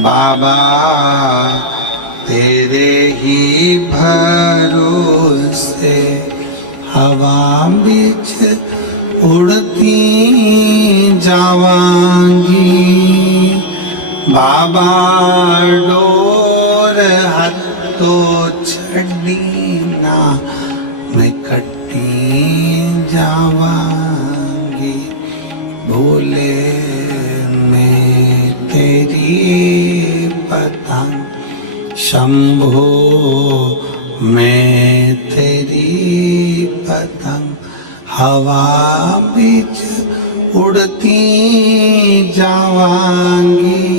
बाबा, तेरे ही भरोसे हवा बीच उड़ती जावांगी, बाबा डोर हत्थों छड़ी ना मैं कट्टी जावांगी। शंभो मैं तेरी पतंग हवा बीच उड़ती जावांगी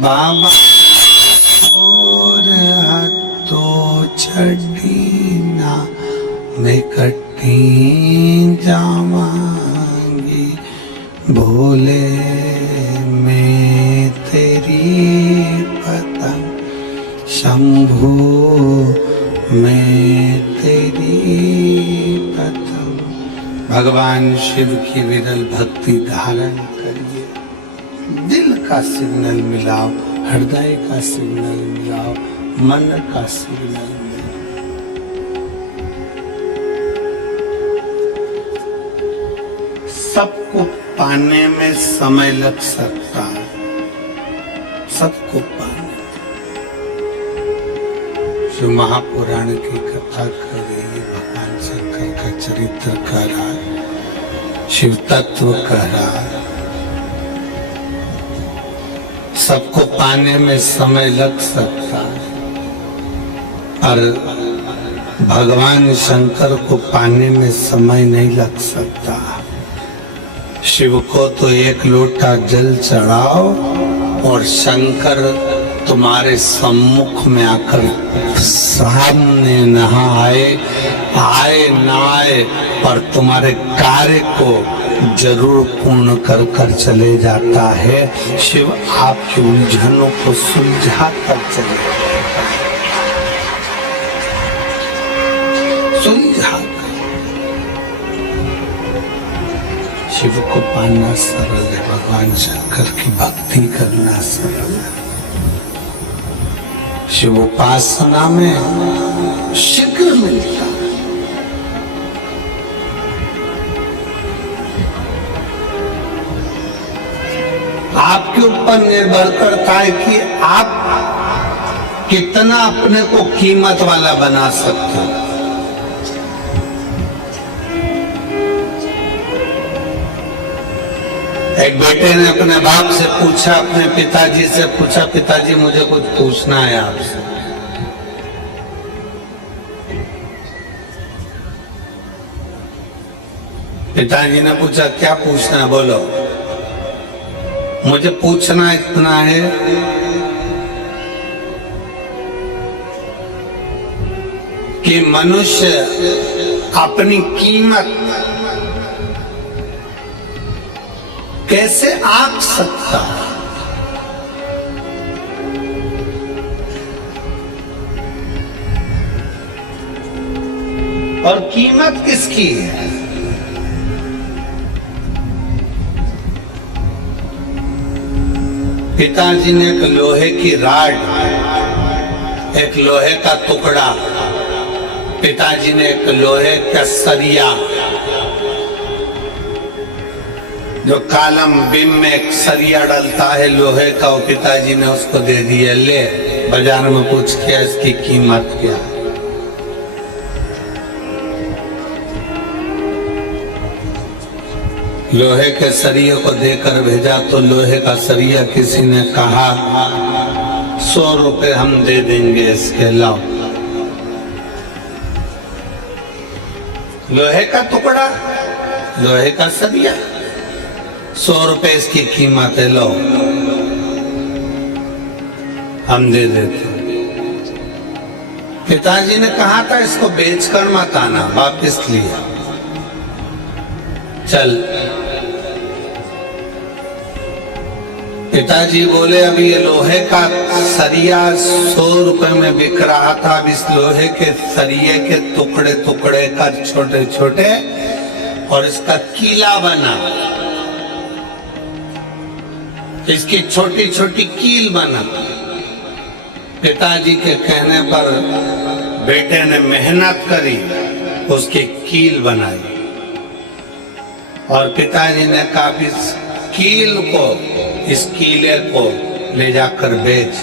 बाबा और हाथों चढ़ी ना मैं कटी जावांगी भोले मैं तेरी पतंग शंभो मैं तेरी पतंग। भगवान शिव की विरल भक्ति धारण करिए, दिल का सिग्नल मिलाओ, हृदय का सिग्नल मिलाओ, मन का सिग्नल मिलाओ। सबको पाने में समय लग सकता है, सबको पाने। जो महापुराण की कथा कर रही है, भगवान शंकर का चरित्र कह रहा है, शिव तत्व कह रहा है। सबको पाने में समय लग सकता है, और भगवान शंकर को पाने में समय नहीं लग सकता। शिव को तो एक लोटा जल चढ़ाओ और शंकर तुम्हारे सम्मुख में आकर सामने नहा आए ना आए, पर तुम्हारे कार्य को जरूर पूर्ण कर कर चले जाता है। शिव आपकी उलझनों को सुलझा कर चले, सुलझा कर। शिव को पाना सरल है, भगवान शंकर की भक्ति करना सरल है। शिव उपासना में शीघ्र मिलता है। आपके ऊपर निर्भर करता है कि आप कितना अपने को कीमत वाला बना सकते हो। एक बेटे ने अपने बाप से पूछा, अपने पिताजी से पूछा, पिताजी मुझे कुछ पूछना है आपसे। पिताजी ने पूछा, क्या पूछना है बोलो। मुझे पूछना इतना है कि मनुष्य अपनी कीमत कैसे आंक सकता है? और कीमत किसकी है? पिताजी ने एक लोहे की राड, एक लोहे का टुकड़ा, पिताजी ने एक लोहे का सरिया, जो कालम बिम में एक सरिया डलता है लोहे का, वो पिताजी ने उसको दे दिया, ले बाजार में पूछ के इसकी कीमत क्या है। लोहे के सरिये को देकर भेजा तो लोहे का सरिया किसी ने कहा 100 रुपए हम दे देंगे इसके, लाओ। लोहे का टुकड़ा, लोहे का सरिया, 100 रुपए इसकी कीमत है, लो हम दे देते। पिताजी ने कहा था इसको बेचकर मत आना, वापिस लिया। चल, पिताजी बोले अभी ये लोहे का सरिया 100 रुपए में बिक रहा था, अब इस लोहे के सरिये के टुकड़े टुकड़े कर छोटे छोटे और इसका कीला बना, इसकी छोटी छोटी कील बना। पिताजी के कहने पर बेटे ने मेहनत करी, उसकी कील बनाई और पिताजी ने कहा इस कील को, इस कीले को ले जाकर बेच।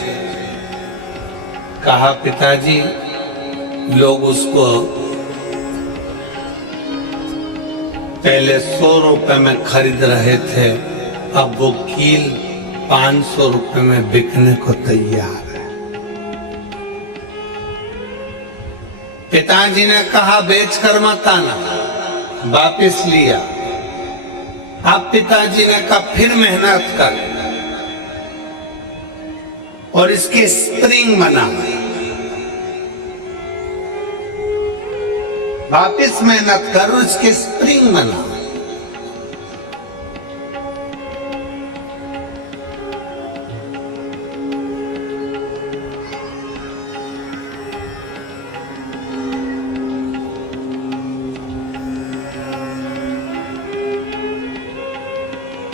कहा पिताजी लोग उसको पहले 100 रुपए में खरीद रहे थे, अब वो कील 500 रुपए में बिकने को तैयार है। पिताजी ने कहा बेच कर मत आना, वापिस लिया। अब पिताजी ने कहा फिर मेहनत कर और इसके स्प्रिंग बना। वापिस मेहनत कर और इसके स्प्रिंग बना।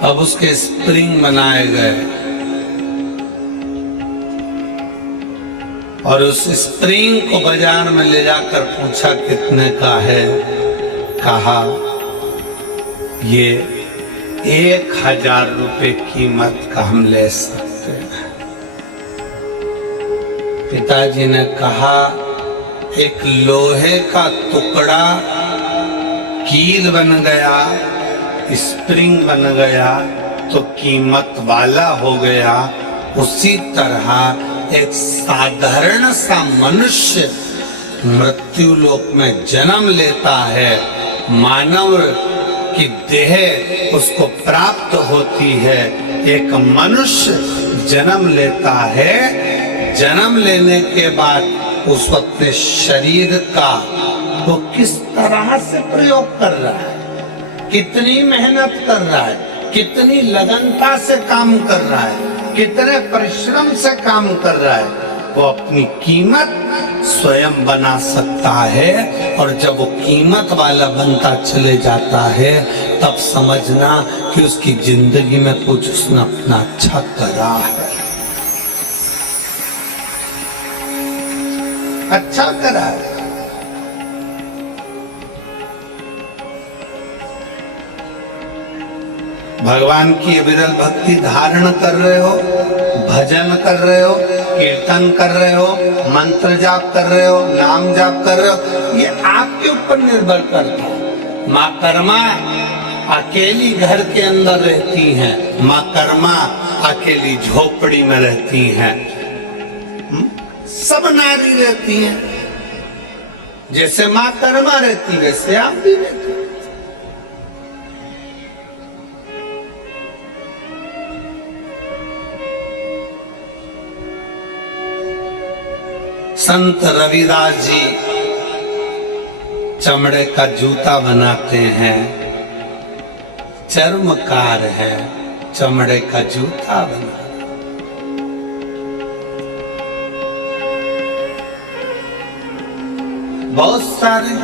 अब उसके स्प्रिंग बनाए गए और उस स्प्रिंग को बाजार में ले जाकर पूछा कितने का है। कहा ये 1000 रुपए कीमत का हम ले सकते हैं। पिताजी ने कहा एक लोहे का टुकड़ा कील बन गया, स्प्रिंग बन गया तो कीमत वाला हो गया। उसी तरह एक साधारण सा मनुष्य मृत्यु लोक में जन्म लेता है, मानव की देह उसको प्राप्त होती है। एक मनुष्य जन्म लेता है, जन्म लेने के बाद उस अपने शरीर का वो किस तरह से प्रयोग कर रहा है, कितनी मेहनत कर रहा है, कितनी लगनता से काम कर रहा है, कितने परिश्रम से काम कर रहा है, वो अपनी कीमत स्वयं बना सकता है। और जब वो कीमत वाला बनता चले जाता है तब समझना कि उसकी जिंदगी में कुछ उसने अपना अच्छा करा है, अच्छा करा है। भगवान की विरल भक्ति धारण कर रहे हो, भजन कर रहे हो, कीर्तन कर रहे हो, मंत्र जाप कर रहे हो, नाम जाप कर रहे हो, ये आपके ऊपर निर्भर करता है। माँ कर्मा अकेली घर के अंदर रहती हैं, माँ कर्मा अकेली झोपड़ी में रहती हैं। सब नारी रहती हैं, जैसे माँ कर्मा रहती वैसे आप भी रहती। संत रविदास जी चमड़े का जूता बनाते हैं, चर्मकार है, चमड़े का जूता बना। बहुत सारे,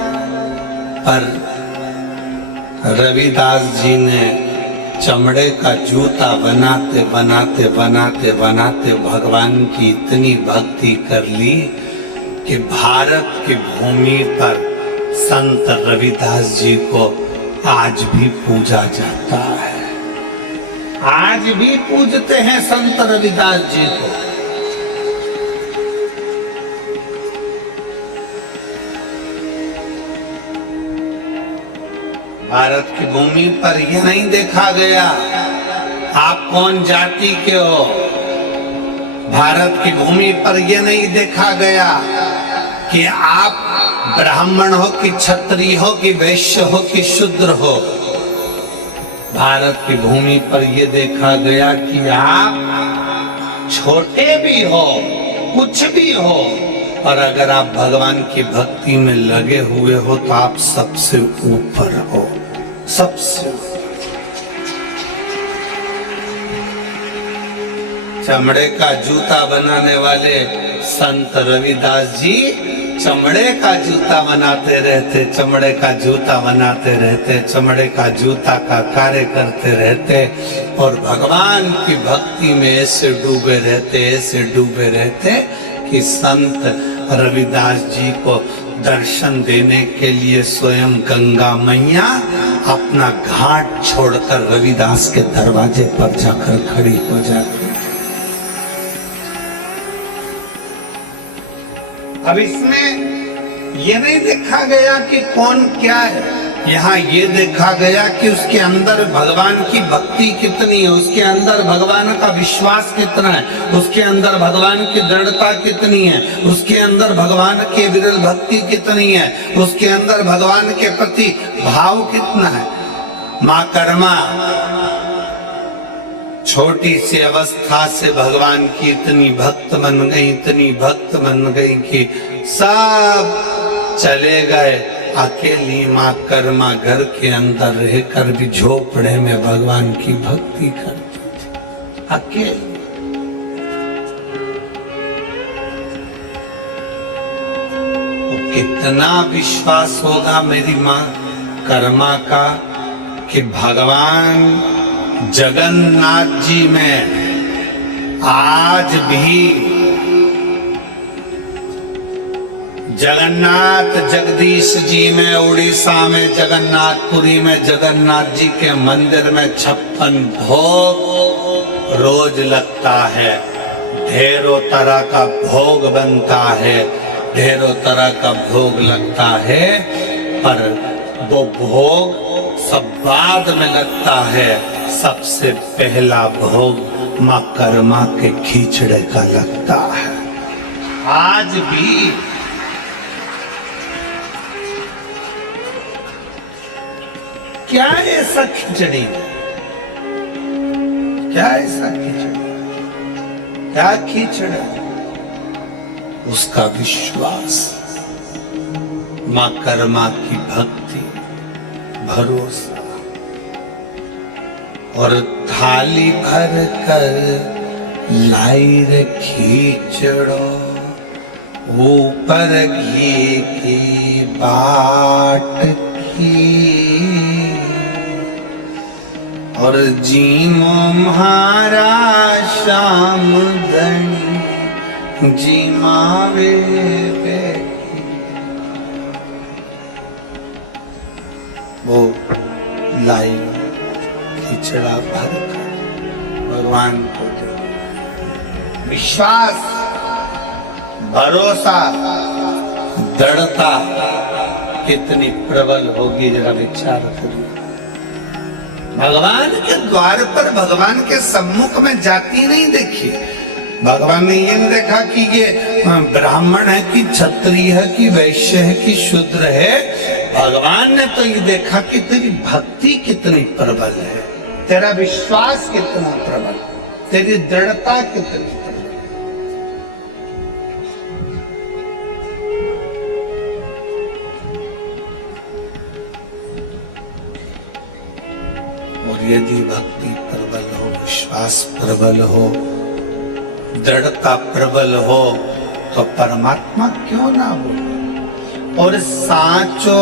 पर रविदास जी ने चमड़े का जूता बनाते बनाते बनाते बनाते भगवान की इतनी भक्ति कर ली कि भारत की भूमि पर संत रविदास जी को आज भी पूजा जाता है। आज भी पूजते हैं संत रविदास जी को। भारत की भूमि पर यह नहीं देखा गया आप कौन जाति के हो। भारत की भूमि पर यह नहीं देखा गया कि आप ब्राह्मण हो कि क्षत्रिय हो कि वैश्य हो कि शूद्र हो। भारत की भूमि पर यह देखा गया कि आप छोटे भी हो, कुछ भी हो, और अगर आप भगवान की भक्ति में लगे हुए हो तो आप सबसे ऊपर हो, सबसे। चमड़े का जूता बनाने वाले संत रविदास जी चमड़े का जूता बनाते रहते, चमड़े का जूता बनाते रहते, चमड़े का जूता का कार्य करते रहते और भगवान की भक्ति में ऐसे डूबे रहते, ऐसे डूबे रहते कि संत रविदास जी को दर्शन देने के लिए स्वयं गंगा मैया अपना घाट छोड़कर रविदास के दरवाजे पर जाकर खड़ी हो जाती। अब इसमें यह नहीं देखा गया कि कौन क्या है, यहाँ ये देखा गया कि उसके अंदर भगवान की भक्ति कितनी है, उसके अंदर भगवान का विश्वास कितना है, उसके अंदर भगवान की दृढ़ता कितनी है, उसके अंदर भगवान के विरुद्ध भक्ति कितनी है, उसके अंदर भगवान के प्रति भाव कितना है। माँ कर्मा छोटी सी अवस्था से भगवान की इतनी भक्त बन गई, इतनी भक्त बन गई कि सब चले गए। अकेली माँ कर्मा घर के अंदर रहकर भी झोपड़े में भगवान की भक्ति करती थी, अकेली। तो कितना विश्वास होगा मेरी माँ कर्मा का कि भगवान जगन्नाथ जी में आज भी जगन्नाथ जगदीश जी में उड़ीसा में जगन्नाथपुरी में जगन्नाथ जी के मंदिर में 56 भोग रोज लगता है। ढेरों तरह का भोग बनता है, ढेरों तरह का भोग लगता है, पर वो भोग सब बाद में लगता है। सबसे पहला भोग माँ कर्मा के खिचड़े का लगता है। आज भी क्या ऐसा खिचड़ी, क्या ऐसा खिचड़ी, क्या खिचड़ा, उसका विश्वास, माँ कर्मा की भक्ति, भरोसा। और थाली भर कर लाई रे खिचड़ो, ऊपर घी की बाट की, और जीमो म्हारा श्याम धनी जीमावे बेटी। वो लाई खिचड़ा भर कर भगवान को दे। विश्वास, भरोसा, दृढ़ता कितनी प्रबल होगी, जरा विचार करिए। भगवान के द्वार पर, भगवान के सम्मुख में जाती नहीं देखी। भगवान ने ये नहीं देखा कि ये ब्राह्मण है कि क्षत्रिय है कि वैश्य है कि शूद्र है। भगवान ने तो ये देखा कि तेरी भक्ति कितनी प्रबल है, तेरा विश्वास कितना प्रबल, तेरी दृढ़ता कितनी प्रबल। और यदि भक्ति प्रबल हो, विश्वास प्रबल हो, दृढ़ता प्रबल हो, तो परमात्मा क्यों ना हो। और साचो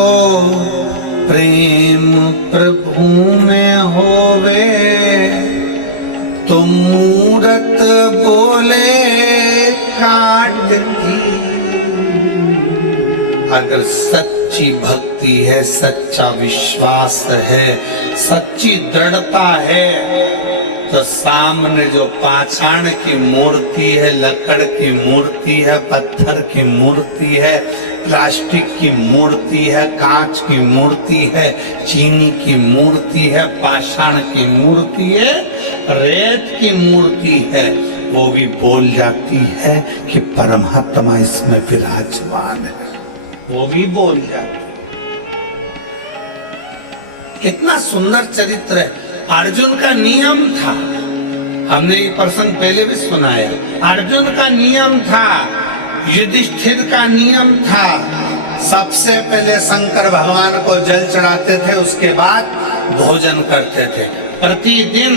प्रेम प्रभु में होवे, तो मूरत बोले काट की। अगर सच्ची भक्ति है, सच्चा विश्वास है, सच्ची दृढ़ता है, तो सामने जो पाषाण की मूर्ति है, लकड़ की मूर्ति है, पत्थर की मूर्ति है, प्लास्टिक की मूर्ति है, कांच की मूर्ति है, चीनी की मूर्ति है, पाषाण की मूर्ति है, रेत की मूर्ति है, वो भी बोल जाती है कि परमात्मा इसमें विराजमान है। वो भी बोल जाती है। कितना सुंदर चरित्र है। अर्जुन का नियम था, हमने ये प्रसंग पहले भी सुनाया। अर्जुन का नियम था, युधिष्ठिर का नियम था, सबसे पहले शंकर भगवान को जल चढ़ाते थे, उसके बाद भोजन करते थे। प्रतिदिन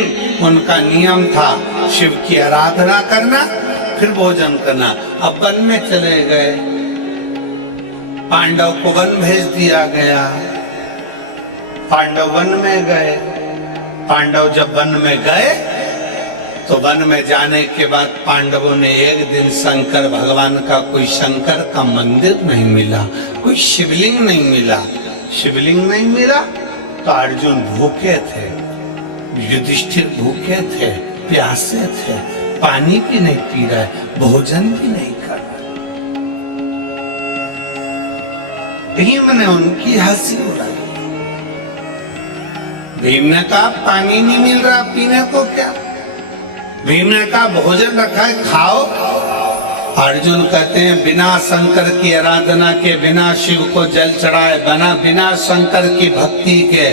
उनका नियम था शिव की आराधना करना, फिर भोजन करना। अब वन में चले गए, पांडव को वन भेज दिया गया। पांडव वन में गए। पांडव जब वन में गए तो वन में जाने के बाद पांडवों ने एक दिन शंकर भगवान का, कोई शंकर का मंदिर नहीं मिला, कोई शिवलिंग नहीं मिला। शिवलिंग नहीं मिला तो अर्जुन भूखे थे, युधिष्ठिर भूखे थे, प्यासे थे, पानी भी नहीं पी रहे, भोजन भी नहीं कर रहे। भीम ने उनकी हंसी उड़ाई। भीम ने कहा पानी नहीं मिल रहा पीने को क्या? भीम ने कहा भोजन रखा है खाओ। अर्जुन कहते हैं बिना शंकर की आराधना के, बिना शिव को जल चढ़ाए, बिना शंकर की भक्ति के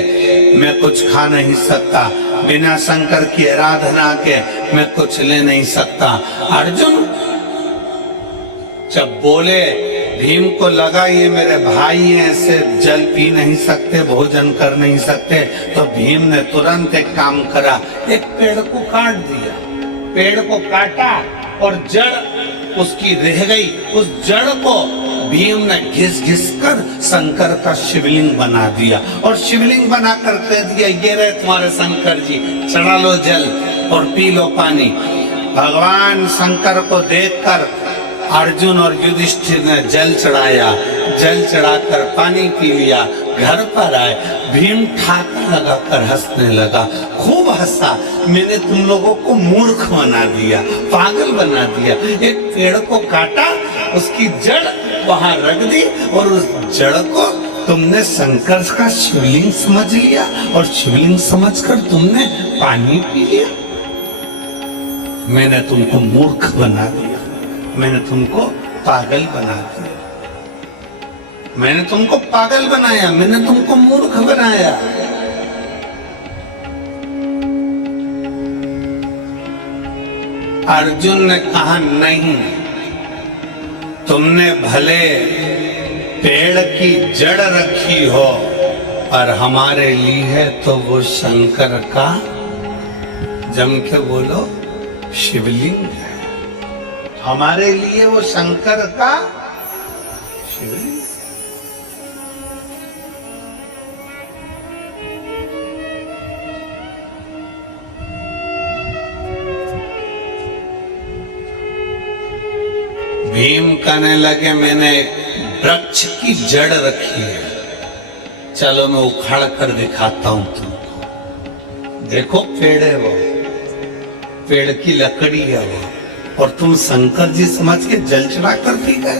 मैं कुछ खा नहीं सकता, बिना शंकर की आराधना के मैं कुछ ले नहीं सकता। अर्जुन जब बोले, भीम को लगा ये मेरे भाई हैं, ऐसे जल पी नहीं सकते, भोजन कर नहीं सकते, तो भीम ने तुरंत एक काम करा, एक पेड़ को काट दिया। पेड़ को काटा और जड़ उसकी रह गई, उस जड़ को भीम ने घिस घिस कर शंकर का शिवलिंग बना दिया और शिवलिंग बना कर कह दिया ये रहे तुम्हारे शंकर जी, चढ़ा लो जल और पी लो पानी। भगवान शंकर को देखकर अर्जुन और युधिष्ठिर ने जल चढ़ाया, जल चढ़ाकर पानी पी लिया, घर पर आए। भीम ठाकर लगाकर हंसने लगा, खूब हंसा, मैंने तुम लोगों को मूर्ख बना दिया, पागल बना दिया। एक पेड़ को काटा, उसकी जड़ वहां रख दी और उस जड़ को तुमने शंकर का शिवलिंग समझ लिया और शिवलिंग समझकर तुमने पानी पी लिया। मैंने तुमको मूर्ख बना दिया, मैंने तुमको पागल बना दिया, मैंने तुमको पागल बनाया, मैंने तुमको मूर्ख बनाया। अर्जुन ने कहा नहीं, तुमने भले पेड़ की जड़ रखी हो पर हमारे लिए तो वो शंकर का, जम के बोलो, शिवलिंग है। हमारे लिए वो शंकर का शिवलिंग। भीम कहने लगे मैंने वृक्ष की जड़ रखी है, चलो मैं उखाड़ कर दिखाता हूं तुमको। देखो पेड़ है वो, पेड़ की लकड़ी है वो, और तुम शंकर जी समझ के जल चढ़ा कर पी गए।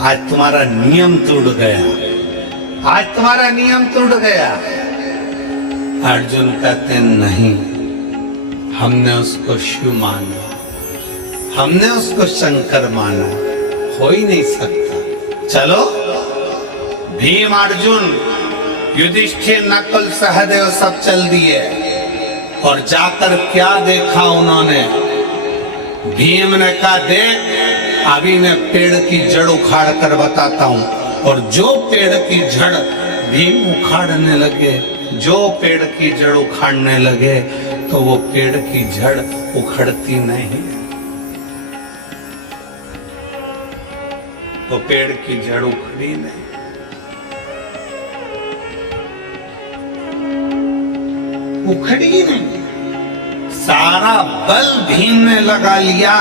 आज तुम्हारा नियम टूट गया, आज तुम्हारा नियम टूट गया। अर्जुन कहते नहीं, हमने उसको शिव माना, हमने उसको शंकर माना, हो ही नहीं सकता। चलो भीम, अर्जुन, युधिष्ठिर, नकुल, सहदेव सब चल दिए और जाकर क्या देखा उन्होंने? भीम ने कहा देख, अभी मैं पेड़ की जड़ उखाड़ कर बताता हूं। और जो पेड़ की जड़ भीम उखाड़ने लगे, जो पेड़ की जड़ उखाड़ने लगे तो वो पेड़ की जड़ उखड़ती नहीं, वो पेड़ की जड़ उखड़ी नहीं। उखड़ी नहीं, सारा बल भीम ने लगा लिया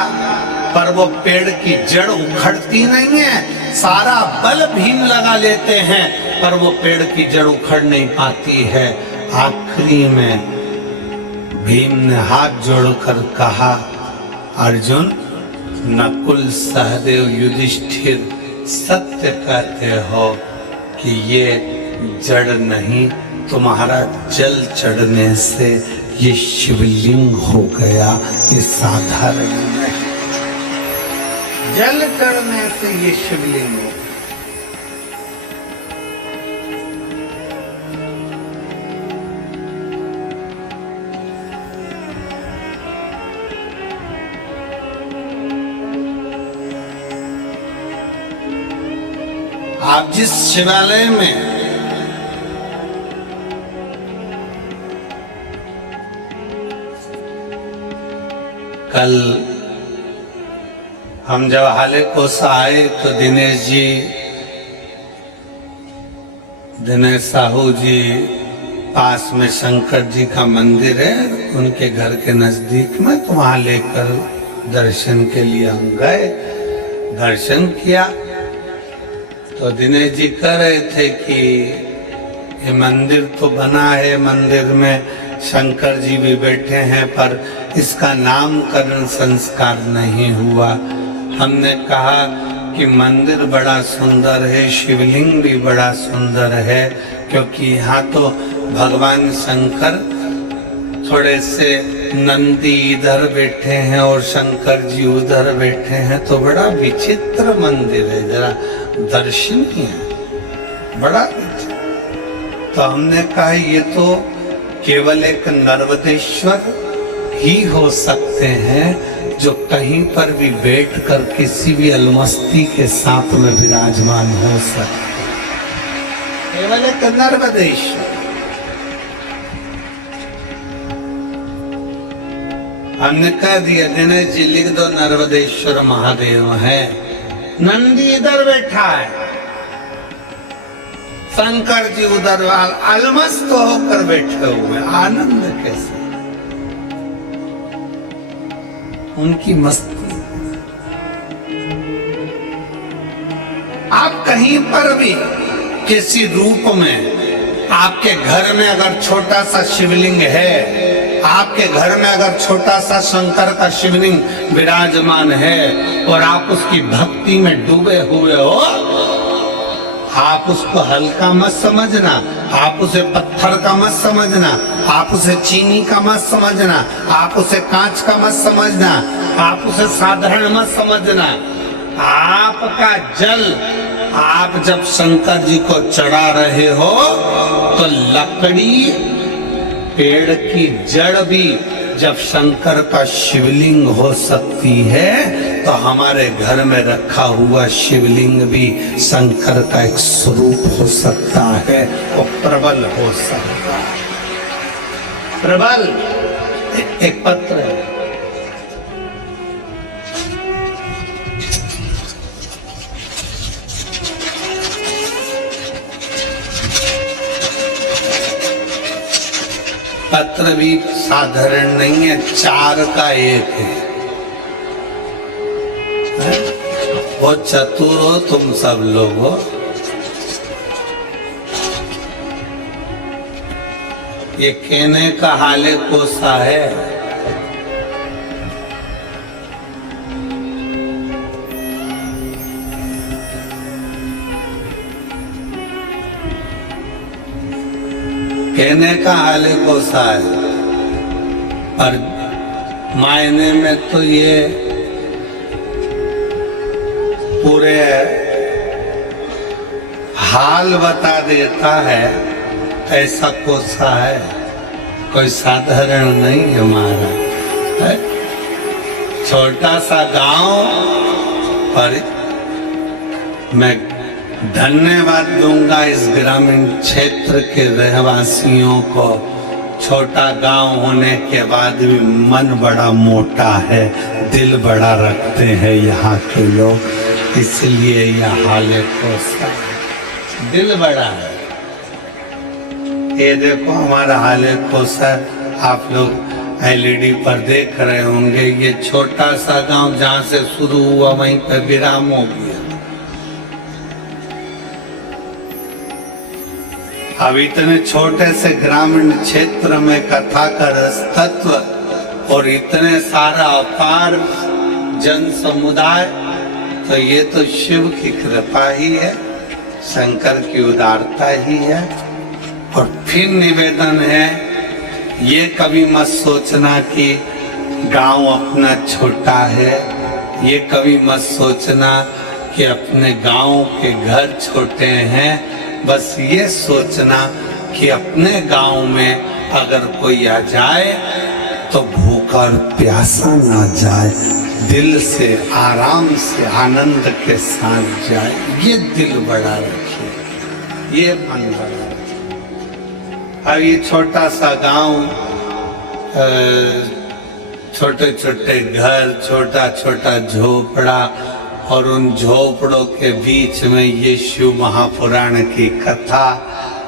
पर वो पेड़ की जड़ उखड़ती नहीं है। सारा बल भीम लगा लेते हैं पर वो पेड़ की जड़ उखड़ नहीं पाती है। आखिरी में भीम ने हाथ जोड़कर कहा, अर्जुन, नकुल, सहदेव, युधिष्ठिर सत्य कहते हो कि ये जड़ नहीं, तुम्हारा जल चढ़ने से ये शिवलिंग हो गया, ये साधारण नहीं। जल चढ़ने से ये शिवलिंग हो। आप जिस शिवालय में कल हम जब हाले कोस आए तो दिनेश साहू जी पास में शंकर जी का मंदिर है, उनके घर के नजदीक में, तो वहां लेकर दर्शन के लिए हम गए। दर्शन किया तो दिनेश जी कह रहे थे कि ये मंदिर तो बना है, मंदिर में शंकर जी भी बैठे हैं पर इसका नामकरण संस्कार नहीं हुआ। हमने कहा कि मंदिर बड़ा सुंदर है, शिवलिंग भी बड़ा सुंदर है, क्योंकि यहाँ तो भगवान शंकर थोड़े से नंदी इधर बैठे हैं और शंकर जी उधर बैठे हैं, तो बड़ा विचित्र मंदिर है, जरा दर्शनीय है, बड़ा विचित्र। तो हमने कहा ये तो केवल एक नर्मदेश्वर ही हो सकते हैं जो कहीं पर भी बैठकर किसी भी अलमस्ती के साथ में विराजमान हो सकते, केवल एक नर्मदेश्वर। हमने कह दिया दिनेश जी लिख दो नर्मदेश्वर महादेव है। नंदी इधर बैठा है, शंकर जी उधर अलमस्त होकर बैठे हुए, आनंद कैसे उनकी मस्ती। आप कहीं पर भी किसी रूप में, आपके घर में अगर छोटा सा शिवलिंग है, आपके घर में अगर छोटा सा शंकर का शिवलिंग विराजमान है और आप उसकी भक्ति में डूबे हुए हो, आप उसको हल्का मत समझना, आप उसे पत्थर का मत समझना, आप उसे चीनी का मत समझना, आप उसे कांच का मत समझना, आप उसे साधारण मत समझना। आपका जल आप जब शंकर जी को चढ़ा रहे हो तो लकड़ी, पेड़ की जड़ भी जब शंकर का शिवलिंग हो सकती है, तो हमारे घर में रखा हुआ शिवलिंग भी शंकर का एक स्वरूप हो सकता है, वो प्रबल हो सकता है। प्रबल एक पत्र है, पत्र भी साधारण नहीं है, 4 का 1 है। बहुत चतुर हो तुम सब लोग हो। ये कहने का हाले कोसा है, कहने का हाले कोसा है, पर मायने में तो ये पूरे हाल बता देता है, ऐसा कोसा है, कोई साधारण नहीं हमारा है। छोटा सा गांव, पर मैं धन्यवाद दूंगा इस ग्रामीण क्षेत्र के रहवासियों को। छोटा गांव होने के बाद भी मन बड़ा मोटा है, दिल बड़ा रखते हैं यहाँ के लोग, इसलिए यह हाल कोसा, दिल बड़ा है। ये देखो हमारा हाल कोसा, आप लोग एलईडी पर देख रहे होंगे, ये छोटा सा गांव जहाँ से शुरू हुआ वहीं पर विराम हो गया। अब इतने छोटे से ग्रामीण क्षेत्र में कथा का रसतत्व और इतने सारा अपार जन समुदाय, तो ये तो शिव की कृपा ही है, शंकर की उदारता ही है। और फिर निवेदन है, ये कभी मत सोचना कि गांव अपना छोटा है, ये कभी मत सोचना कि अपने गांव के घर छोटे हैं। बस ये सोचना कि अपने गांव में अगर कोई आ जाए तो भूखा और प्यासा ना जाए, दिल से आराम से आनंद के साथ जाए, ये दिल बड़ा रखिए, ये मन बड़ा रखिए। अब ये छोटा सा गांव, छोटे छोटे घर, छोटा छोटा झोपड़ा, और उन झोपड़ों के बीच में ये शिव महापुराण की कथा।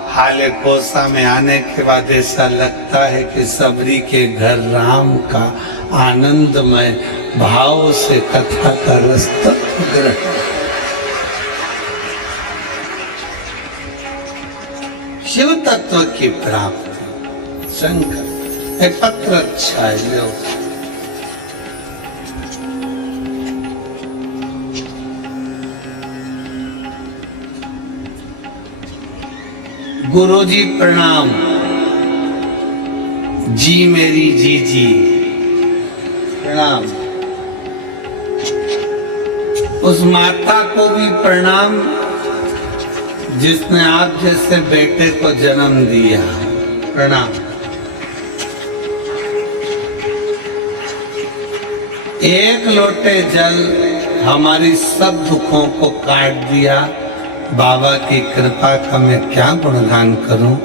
हाले कोसा में आने के बाद ऐसा लगता है कि सबरी के घर राम का आनंदमय भाव से कथा का रास्ता ग्रहण। शिव तत्व की प्राप्ति, शंकर। एक पत्र अच्छा है, लो गुरुजी प्रणाम। जी मेरी जी जी प्रणाम। उस माता को भी प्रणाम जिसने आप जैसे बेटे को जन्म दिया, प्रणाम। एक लोटे जल हमारी सब दुखों को काट दिया। बाबा की कृपा का मैं क्या गुणगान करूं।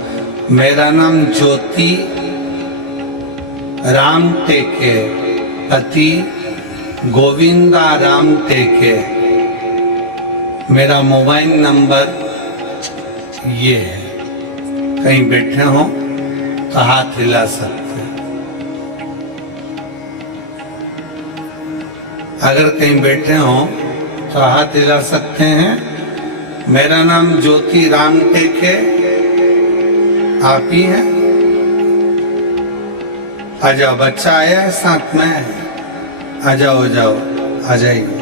मेरा नाम ज्योति राम टेके, पति गोविंदा राम टेके। मेरा मोबाइल नंबर ये है। कहीं बैठे हो तो हाथ हिला सकते हैं। अगर कहीं बैठे हो तो हाथ हिला सकते हैं। मेरा नाम ज्योति राम टेके, आप ही हैं? आ जाओ, बच्चा आया है साथ में, आ जाओ आ जाइए।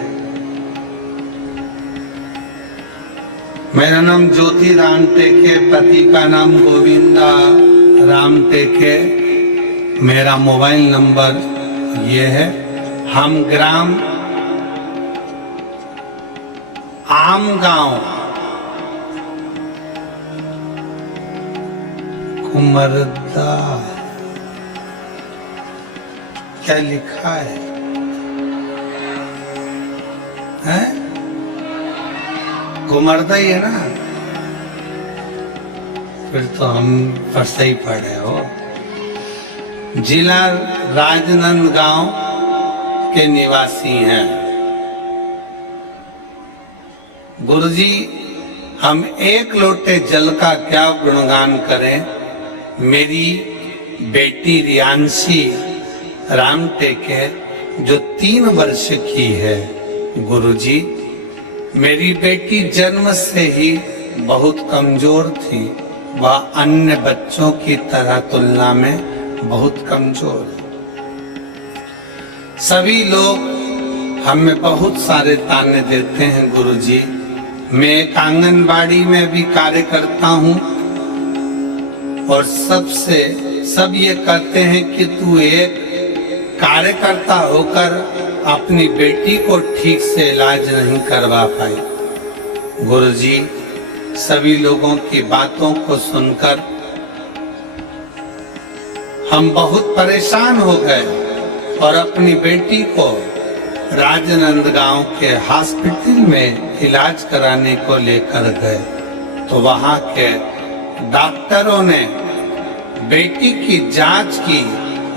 मेरा नाम ज्योति राम टेके, पति का नाम गोविंदा राम टेके। मेरा मोबाइल नंबर ये है। हम ग्राम आमगांव, कुमरदा, क्या लिखा है? कुमरदा ही है ना? फिर तो हम पर सही पढ़े हो। जिला राजनांदगांव के निवासी हैं। गुरुजी, हम एक लोटे जल का क्या गुणगान करें। मेरी बेटी रियांशी राम टेके जो 3 वर्ष की है। गुरुजी, मेरी बेटी जन्म से ही बहुत कमजोर थी। वह अन्य बच्चों की तरह तुलना में बहुत कमजोर है। सभी लोग हमें बहुत सारे ताने देते हैं। गुरुजी, मैं एक आंगनबाड़ी में भी कार्य करता हूँ और सब ये कहते हैं कि तू एक कार्यकर्ता होकर अपनी बेटी को ठीक से इलाज नहीं करवा पाई। गुरुजी, सभी लोगों की बातों को सुनकर हम बहुत परेशान हो गए और अपनी बेटी को राजनांदगांव के हॉस्पिटल में इलाज कराने को लेकर गए तो वहां के डॉक्टरों ने बेटी की जांच की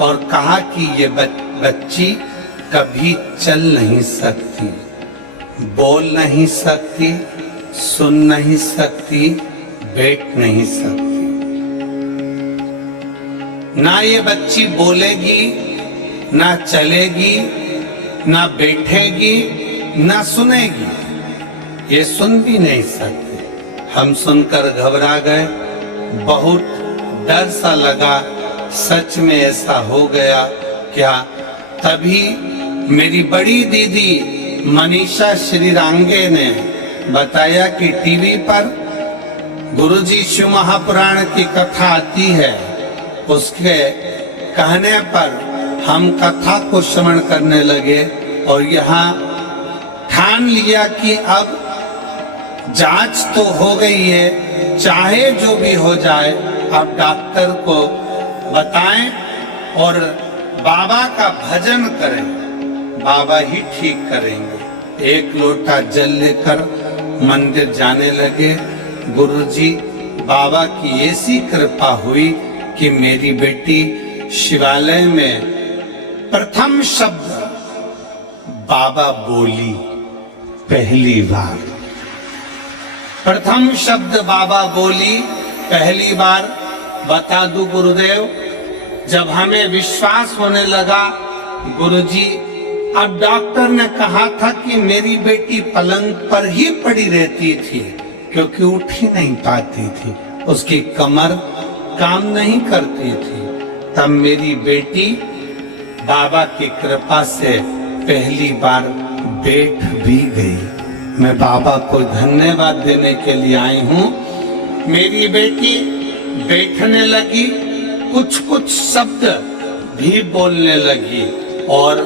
और कहा कि ये बच्ची कभी चल नहीं सकती, बोल नहीं सकती, सुन नहीं सकती, बैठ नहीं सकती। ना ये बच्ची बोलेगी, ना चलेगी, ना बैठेगी, ना सुनेगी। ये सुन भी नहीं सकती। हम सुनकर घबरा गए, बहुत डर सा लगा। सच में ऐसा हो गया क्या? तभी मेरी बड़ी दीदी मनीषा श्रीरांगे ने बताया कि टीवी पर गुरुजी शिव महापुराण की कथा आती है। उसके कहने पर हम कथा को श्रवण करने लगे और यहाँ ठान लिया कि अब जांच तो हो गई है, चाहे जो भी हो जाए अब डॉक्टर को बताएं और बाबा का भजन करें, बाबा ही ठीक करेंगे। एक लोटा जल लेकर मंदिर जाने लगे। गुरुजी, बाबा की ऐसी कृपा हुई कि मेरी बेटी शिवालय में प्रथम शब्द बाबा बोली। पहली बार प्रथम शब्द बाबा बोली, पहली बार। बता दूं गुरुदेव, जब हमें विश्वास होने लगा, गुरुजी, अब डॉक्टर ने कहा था कि मेरी बेटी पलंग पर ही पड़ी रहती थी क्योंकि उठ ही नहीं पाती थी, उसकी कमर काम नहीं करती थी। तब मेरी बेटी बाबा की कृपा से पहली बार बैठ भी गई। मैं बाबा को धन्यवाद देने के लिए आई हूँ। मेरी बेटी बैठने लगी कुछ कुछ शब्द भी बोलने लगी और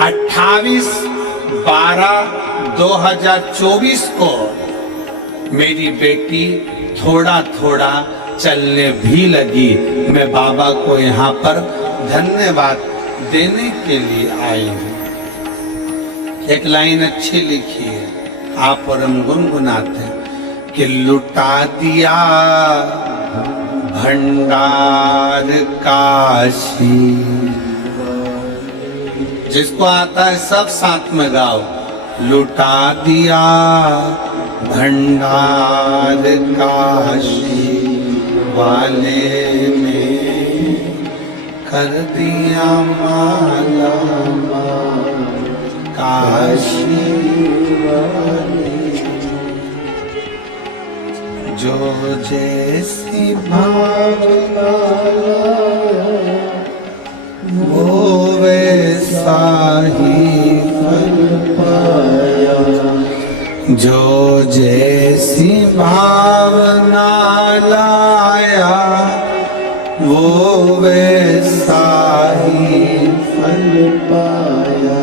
28/12/2024 को मेरी बेटी थोड़ा थोड़ा चलने भी लगी। मैं बाबा को यहाँ पर धन्यवाद देने के लिए आई हूँ। एक लाइन अच्छी लिखी है, आप और हम गुनगुनाते हैं कि लुटा दिया भंडार काशी। जिसको आता है सब साथ में गाओ। लुटा दिया भंडार काशी वाले में कर दिया माला काशी वाले। जो जैसी भावना वो वैसा ही फल पाया। जो जैसी भावना लाया वो वैसा ही फल पाया।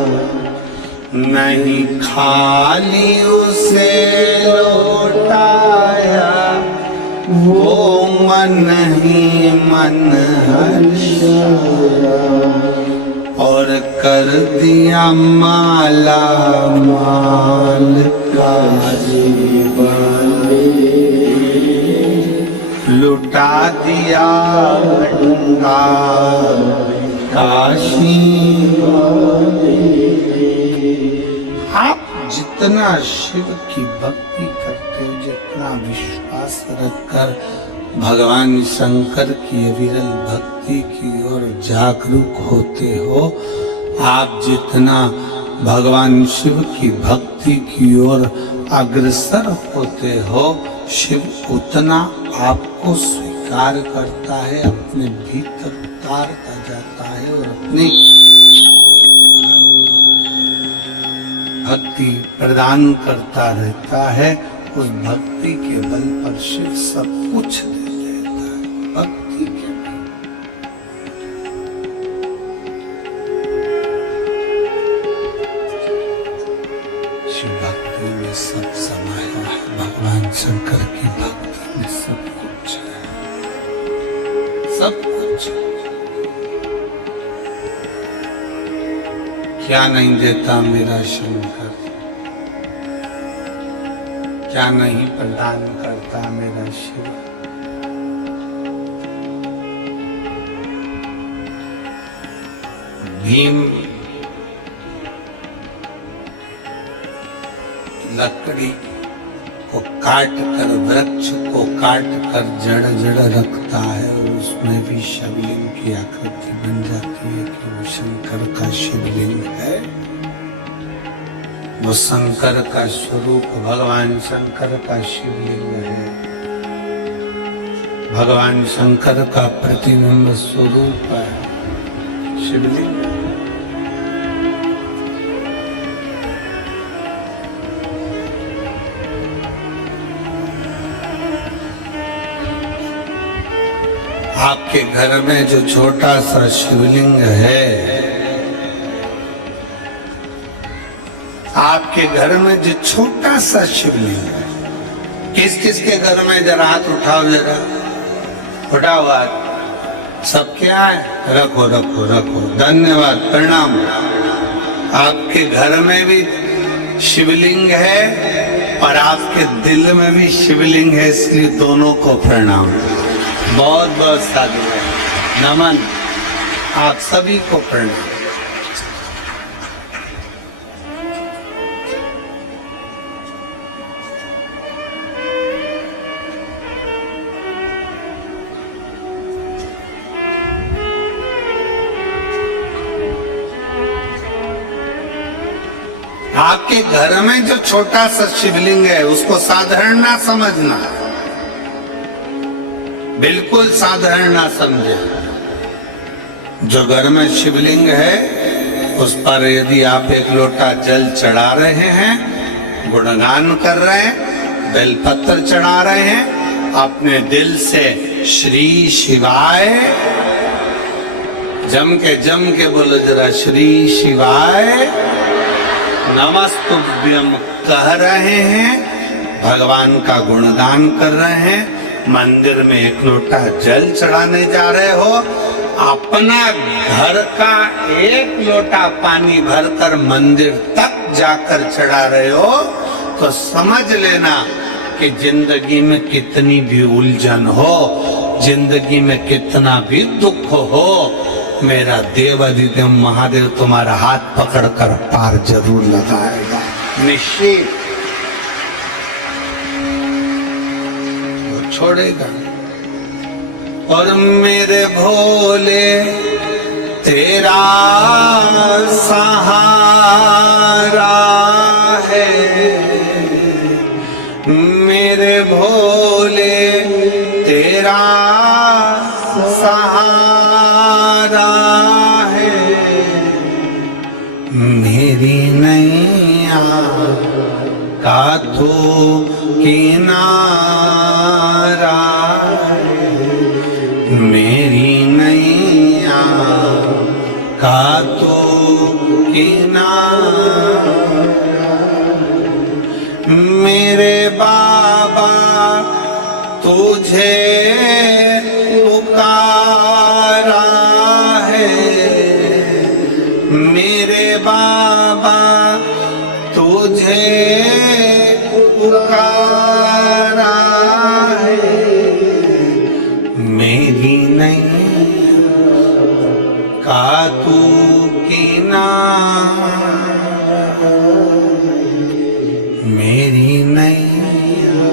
नहीं खाली उसे लौटाया वो मन ही मन हर्षाया और कर दिया माला माल काशी वाले। लुटा दिया भंडार काशी वाले। आप जितना शिव की भक्ति करते हो, जितना विश्वास रखकर भगवान शंकर की अविरल भक्ति की ओर जागरूक होते हो, आप जितना भगवान शिव की भक्ति की ओर अग्रसर होते हो, शिव उतना आपको स्वीकार करता है, अपने भीतर उतारता जाता है और अपनी भक्ति प्रदान करता रहता है। उस भक्ति के बल पर शिव सब कुछ दे देता है। भक्ति के बल। शिव भक्ति में सब समाया है। भगवान शंकर की भक्ति में सब कुछ है, सब कुछ है। क्या नहीं देता मेरा शंकर, क्या नहीं प्रदान करता मेरा शिव। भीम लकड़ी को काट कर, वृक्ष को काट कर जड़ जड़ रखता है और उसमें भी शिवलिंग की आकृति बन जाती है कि वो शंकर का शिवलिंग है। वो शंकर का स्वरूप भगवान शंकर का शिवलिंग है। भगवान शंकर का प्रतिबिंब स्वरूप है शिवलिंग। आपके घर में जो छोटा सा शिवलिंग है, आपके घर में जो छोटा सा शिवलिंग है, किस किस के घर में जरा हाथ उठाओ, जरा उठाओ हाथ। सब क्या है? रखो रखो रखो। धन्यवाद, प्रणाम। आपके घर में भी शिवलिंग है और आपके दिल में भी शिवलिंग है, इसलिए दोनों को प्रणाम। बहुत बहुत साधु है, नमन। आप सभी को प्रणाम। आपके घर में जो छोटा सा शिवलिंग है उसको साधारण ना समझना, बिल्कुल साधारण ना समझे। जो घर में शिवलिंग है उस पर यदि आप एक लोटा जल चढ़ा रहे हैं, गुणगान कर रहे हैं, बेलपत्र चढ़ा रहे हैं, अपने दिल से श्री शिवाय, जम के बोलो जरा, श्री शिवाय नमस्तुभ्यम कह रहे हैं, भगवान का गुणगान कर रहे हैं, मंदिर में एक लोटा जल चढ़ाने जा रहे हो, अपना घर का एक लोटा पानी भरकर मंदिर तक जाकर चढ़ा रहे हो, तो समझ लेना कि जिंदगी में कितनी भी उलझन हो, जिंदगी में कितना भी दुख हो, मेरा देवाधिदेव महादेव तुम्हारा हाथ पकड़कर पार जरूर लगाएगा, निश्चित वो छोड़ेगा। और मेरे भोले तेरा सहारा है, मेरे भोले तेरा सहारा है, मेरी नैया का तू किनारा है, मेरी नैया का तू किनारा, मेरे बाबा तुझे पुकारा है, मेरे बाबा तुझे पुकारा है, मेरी नैया का तू किनारा, मेरी नैया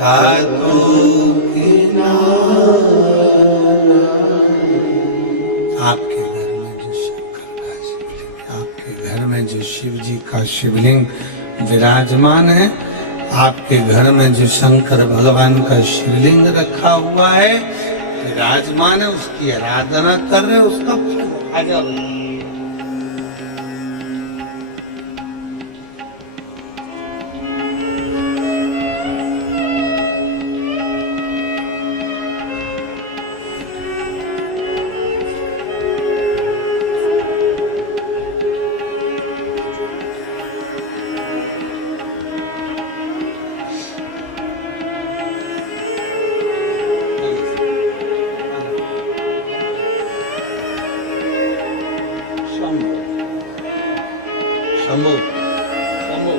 का तू किनारा। आपके घर में जो शंकर का शिवलिंग, आपके घर में जो शिव जी का शिवलिंग विराजमान है, आपके घर में जो शंकर भगवान का शिवलिंग रखा हुआ है, विराजमान है, उसकी आराधना कर रहे, उसका फल आ जाओ। शंभो शंभो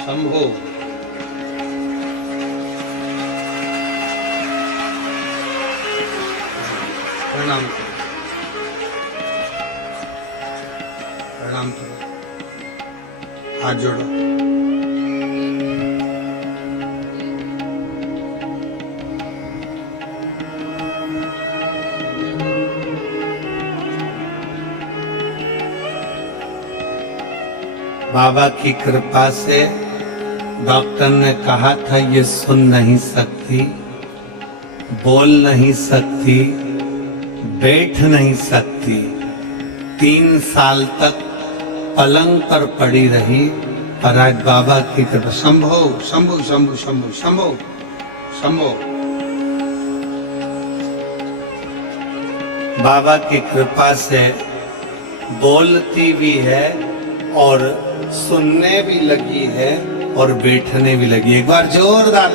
शंभो, प्रणाम करो, प्रणाम करो, हाथ जोड़ो। बाबा की कृपा से डॉक्टर ने कहा था ये सुन नहीं सकती, बोल नहीं सकती, बैठ नहीं सकती, 3 साल तक पलंग पर पड़ी रही, पर आज बाबा की कृपा, शंभो शंभो शंभो शंभो शंभो शंभो, बाबा की कृपा से बोलती भी है और सुनने भी लगी है और बैठने भी लगी। एक बार जोरदार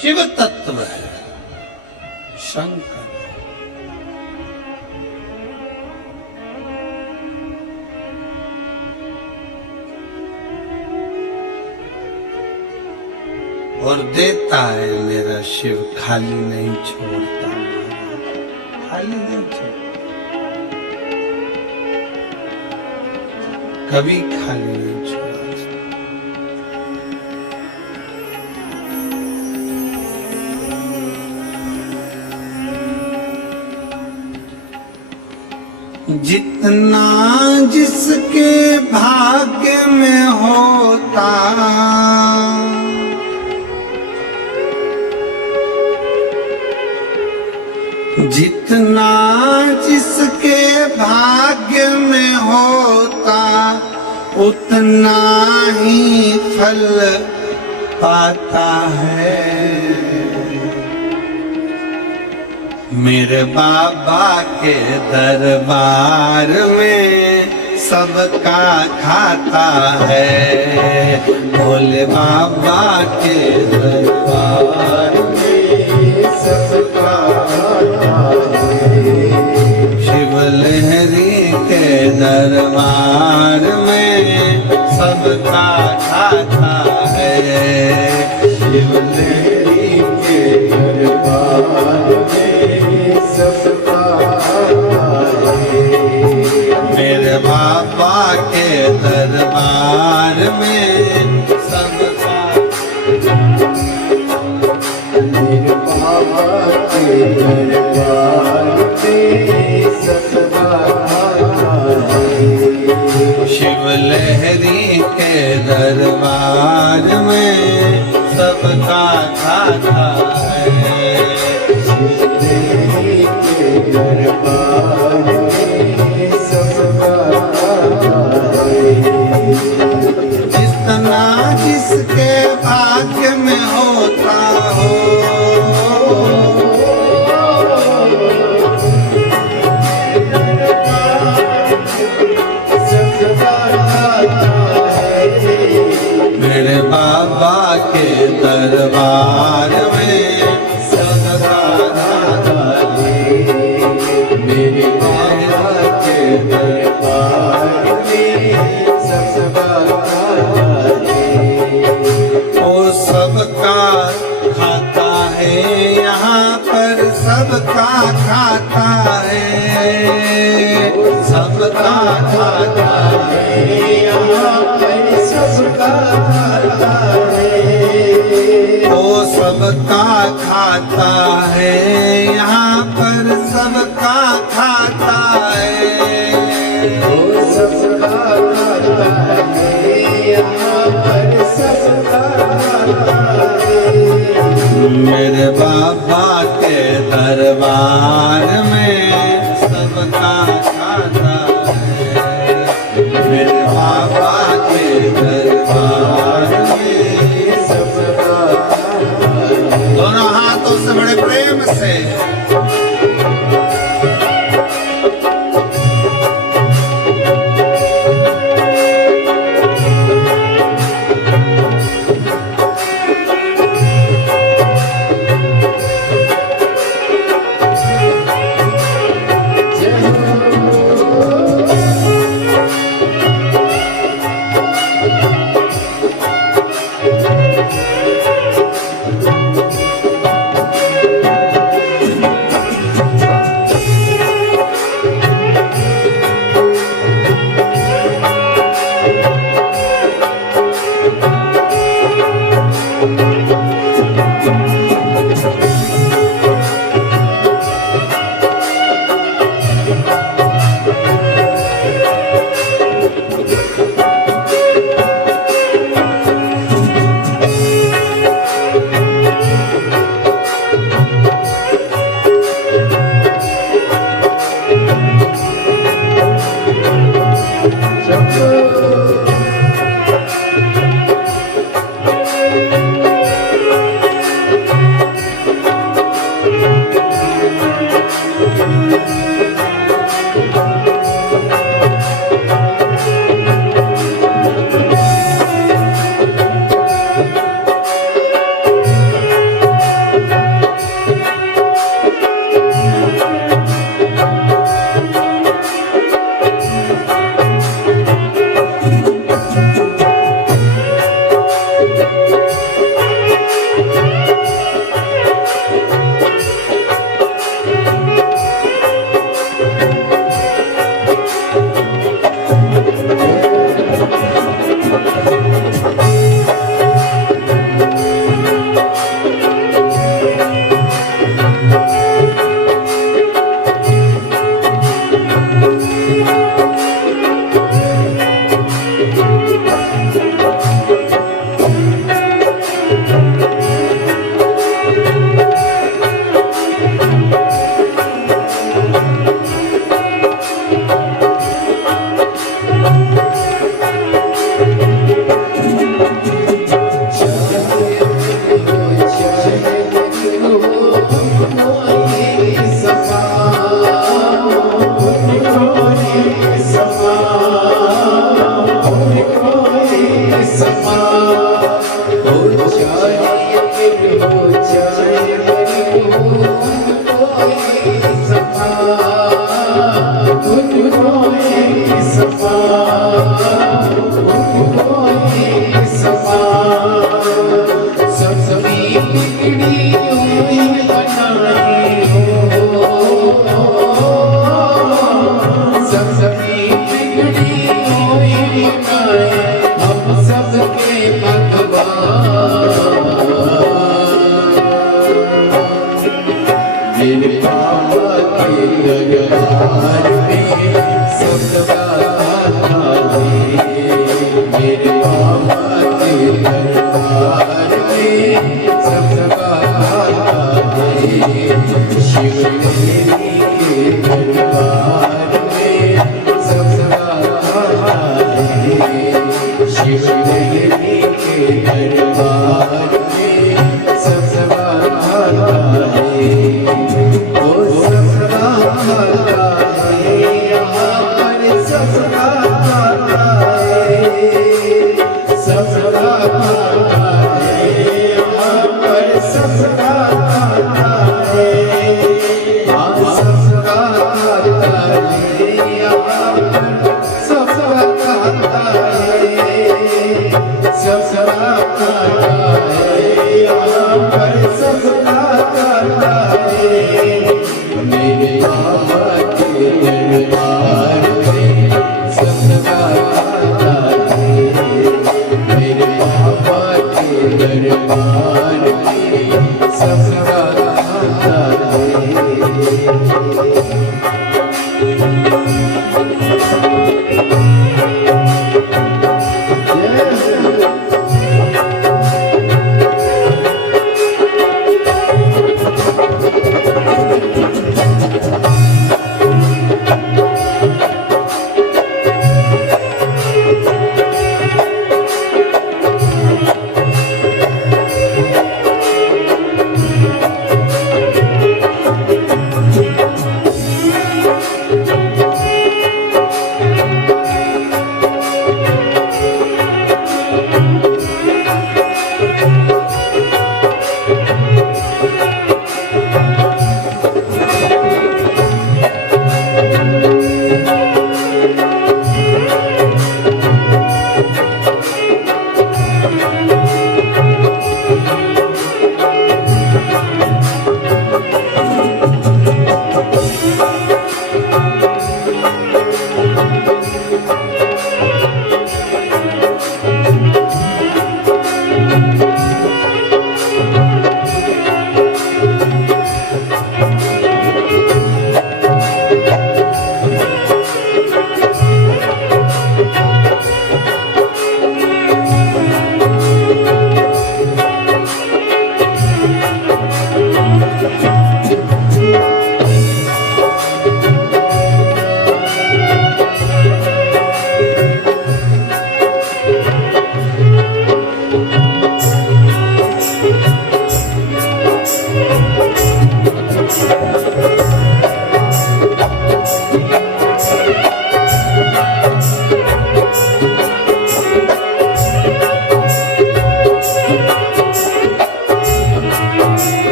शिव तत्व है शंकर, और देता है मेरा शिव, खाली नहीं छोड़ता, खाली नहीं छोड़ता, कभी खाली नहीं छोड़ा। जितना जिसके भाग्य में होता, जितना जिसके भाग्य में होता उतना ही फल पाता है। मेरे बाबा के दरबार में सबका खाता है। भोले बाबा के दरबार में सबका खाता है। शिव लहरी के दरबार में सबका खाता है। शिव लहरी के दरबार में सबका खाता है। मेरे बाबा के दरबार में सबका, मेरे बाबा के दरबार में सबका खाता है। शिव लहरी के दरबार में सबका खाता है। शिव लहरी के दरबार में सबका खाता है। जितना जिसके भाग्य में होता हो, मेरे बाबा के दरबार में सबका खाता है। मेरे बाबा के दरबार में सबका खाता है। वो सबका खाता है, यहाँ पर सबका खाता है। सबका खाता है, यहाँ पर सबका खाता है। वो सबका खाता है, यहाँ पर सबका खाता है। वो सबका खाता है, यहाँ पर सबका खाता है। मेरे बाबा के दरबार में सबका खाता है। मेरे बाबा के दरबार में सबका खाता है। दोनों हाथों से बड़े प्रेम से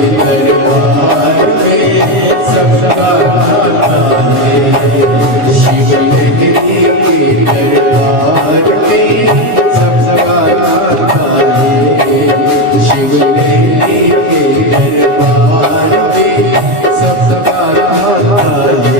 दरबार में सबका खाता है। शिव लहरी के दरबार में सबका खाता है। शिव लहरी के दरबार में सबका खाता है।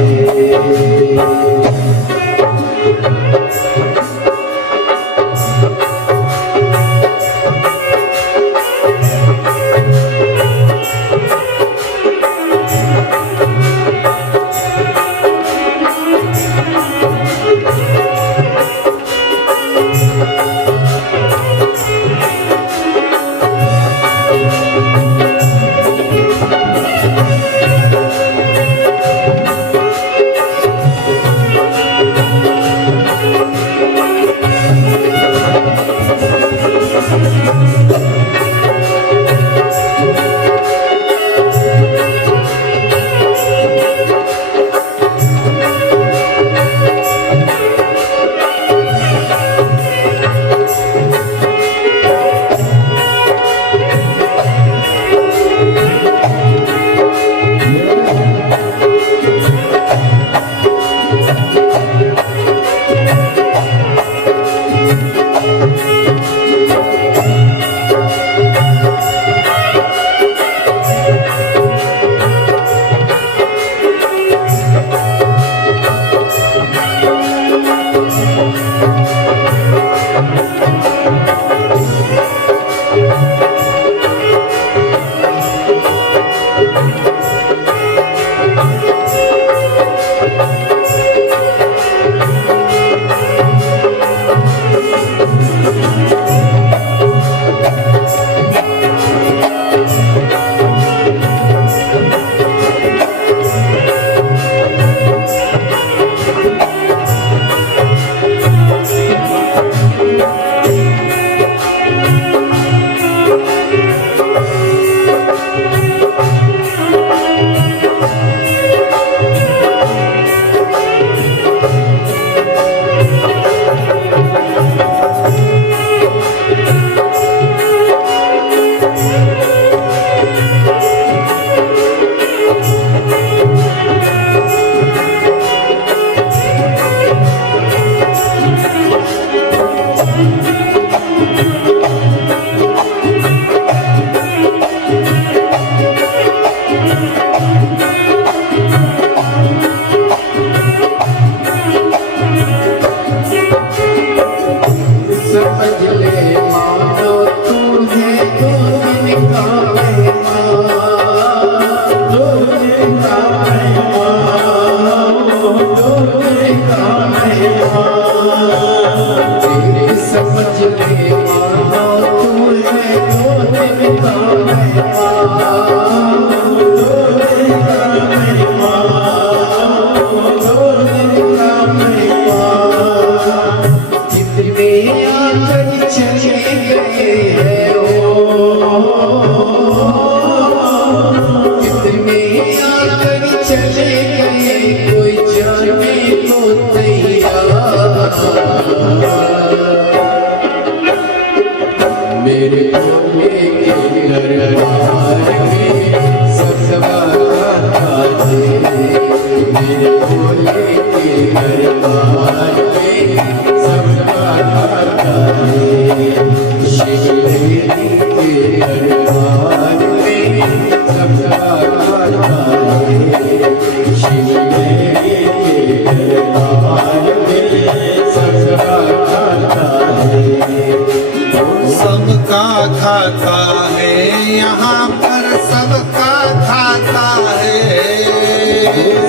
सबका खाता है यहाँ पर सबका खाता है।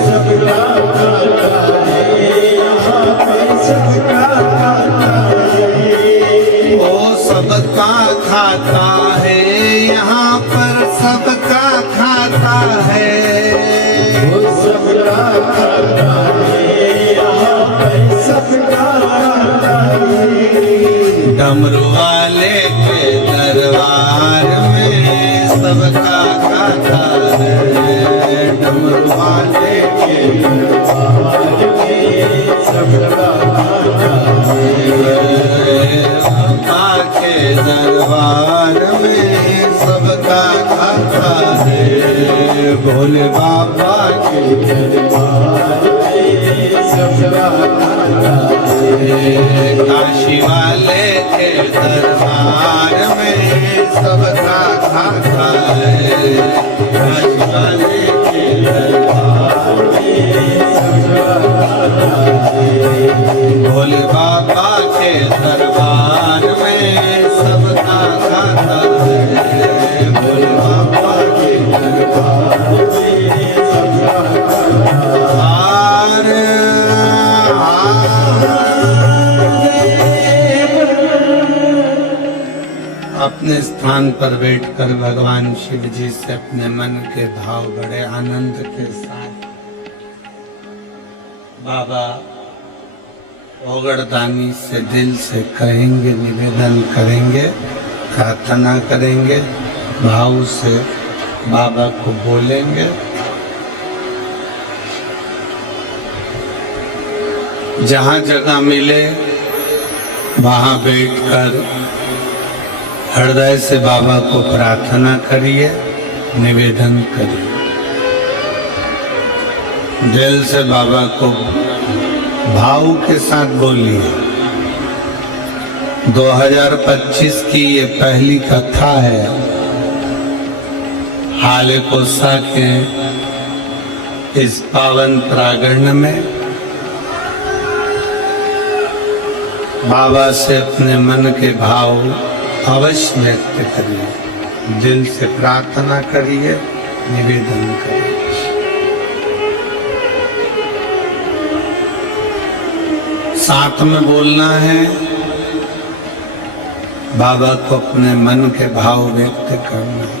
सबका खाता है यहाँ पर सबका खाता है। ओ सबका खाता है यहाँ पर सबका खाता है। वो सबका खाता है यहाँ पर सबका खाता है। डमरू वाले के दरबार में सबका खाता है। डमरू वाले के दरबार में सबका खाता है। अम्मा के दरबार में सबका खाता है। भोले बाबा के दरबार में सब राधा काशी वाले के दरबार में सब राधा है। काशी वाले के दरबार में सब राधा है। भोले बाबा के दरबार में सब राधा है। भोले बाबा के दरबार में सब राधा अपने स्थान पर बैठकर भगवान शिव जी से अपने मन के भाव बड़े आनंद के साथ बाबा ओगड़दानी से दिल से कहेंगे, निवेदन करेंगे, प्रार्थना करेंगे, भाव से बाबा को बोलेंगे। जहाँ जगह मिले वहाँ बैठकर हृदय से बाबा को प्रार्थना करिए, निवेदन करिए। दिल से बाबा को भाव के साथ बोलिए। 2025 की ये पहली कथा है हाले कोसा के इस पावन प्रांगण में। बाबा से अपने मन के भाव अवश्य व्यक्त करिए, दिल से प्रार्थना करिए, निवेदन करिए। साथ में बोलना है, बाबा को अपने मन के भाव व्यक्त करना है।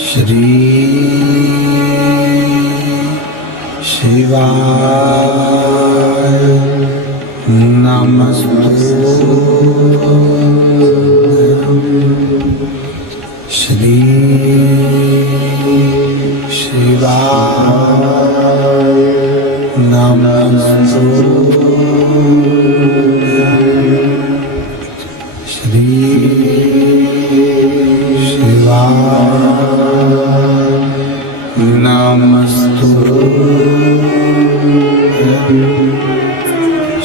श्री शिवाय नमस्तु। श्री शिवाय नमस्तु। श्री शिवाय नमस्तु।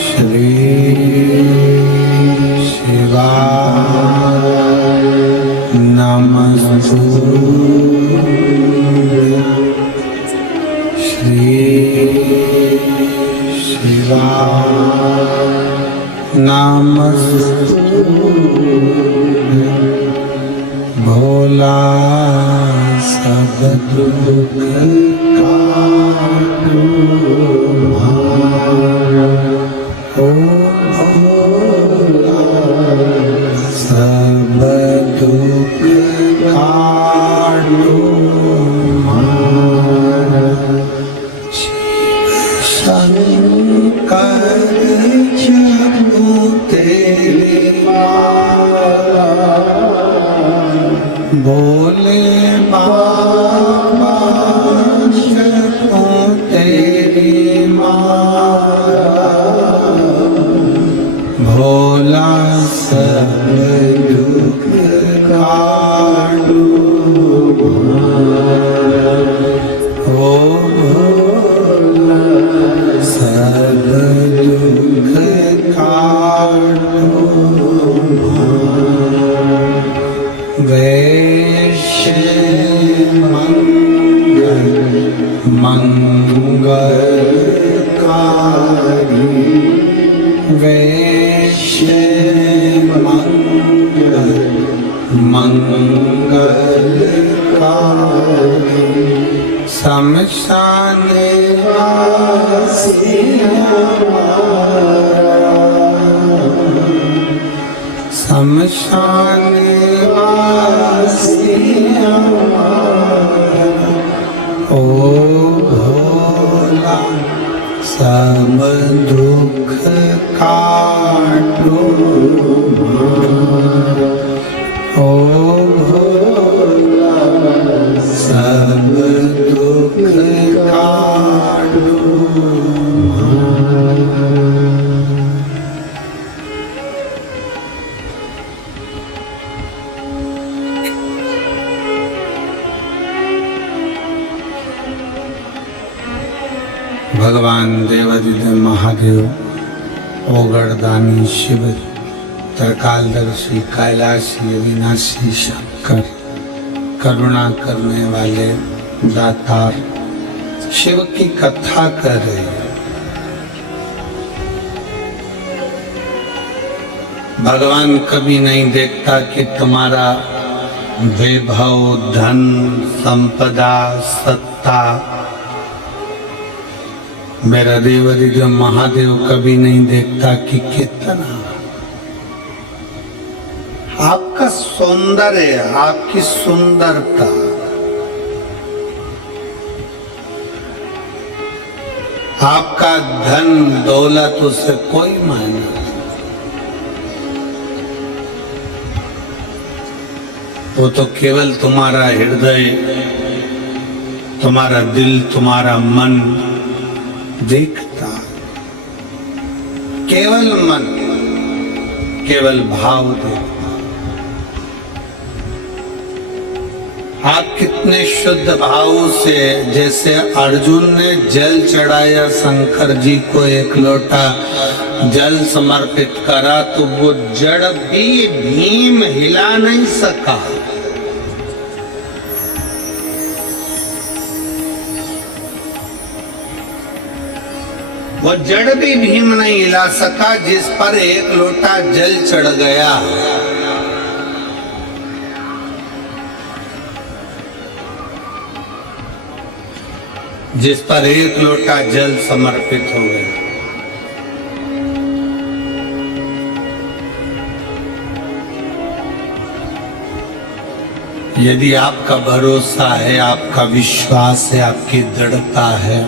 श्री शिवाय नमस्तु। श्री शिवाय नमस्तु। भोला सब दुख काटो मारा। ओ भोला सब दुख काटो मारा। शिव शंकर जपो तेरे माला। भोले बाबा जपो तेरी माला। भोला सब दुख काटो मारा। ओ भोला सब दुख काटो मारा। वैश्य मंगलकारी। वैश्य मंगलकारी। शमशान वासी हमारा। शमशान वासी हमारा। ओ भोला सब दुख काटो मारा। भगवान देवादिदेव महादेव, ओगड़दानी शिव, त्रिकालदर्शी, कैलाशी, अविनाशी शंकर, करुणा करने वाले दातार शिव की कथा कर रहे हैं। भगवान कभी नहीं देखता कि तुम्हारा वैभव, धन, संपदा, सत्ता। मेरा देवादिदेव महादेव कभी नहीं देखता कि कितना आपका सौंदर्य, आपकी सुंदरता, आपका धन दौलत, उसे कोई मायने नहीं। वो तो केवल तुम्हारा हृदय, तुम्हारा दिल, तुम्हारा मन देखता। केवल मन, केवल भाव देखता। आप कितने शुद्ध भाव से, जैसे अर्जुन ने जल चढ़ाया शंकर जी को, एक लोटा जल समर्पित करा तो वो जड़ भी भीम हिला नहीं सका। वो जड़ भी भीम नहीं हिला सका जिस पर एक लोटा जल चढ़ गया। जिस पर एक लोटा जल समर्पित हो गया। यदि आपका भरोसा है, आपका विश्वास है, आपकी दृढ़ता है,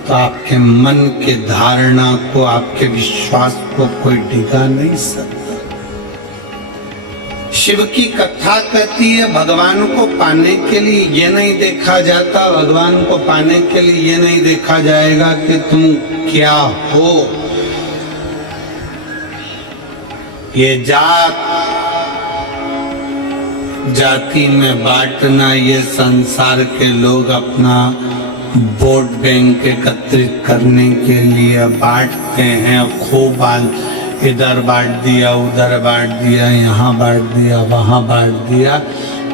तो आपके मन के धारणा को, आपके विश्वास को कोई डिगा नहीं सकता। शिव की कथा कहती है भगवान को पाने के लिए ये नहीं देखा जाता, भगवान को पाने के लिए ये नहीं देखा जाएगा कि तुम क्या हो। ये जाति में बांटना, ये संसार के लोग अपना वोट बैंक एकत्रित करने के लिए बांटते हैं। खूब इधर बांट दिया, उधर बांट दिया, यहाँ बांट दिया, वहाँ बांट दिया।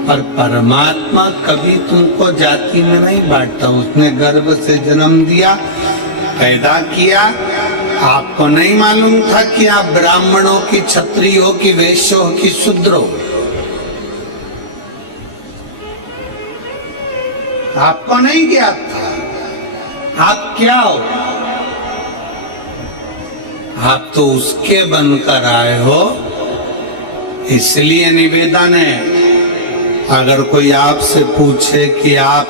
पर परमात्मा कभी तुमको जाति में नहीं बांटता। उसने गर्भ से जन्म दिया, पैदा किया। आपको नहीं मालूम था कि आप ब्राह्मणों की, क्षत्रियों की, वैश्यों की, शूद्रों। आपको नहीं ज्ञात था आप क्या हो। आप तो उसके बनकर आए हो। इसलिए निवेदन है, अगर कोई आपसे पूछे कि आप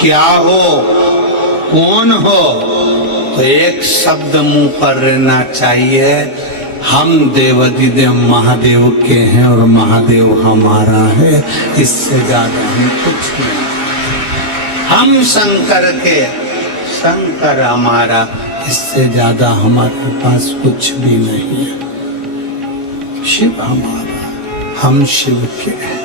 क्या हो, कौन हो, तो एक शब्द मुंह पर रहना चाहिए, हम देवादिदेव महादेव के हैं और महादेव हमारा है। इससे ज्यादा हम कुछ नहीं। हम शंकर के, शंकर हमारा, इससे ज्यादा हमारे पास कुछ भी नहीं है। शिव हमारा, हम शिव के हैं।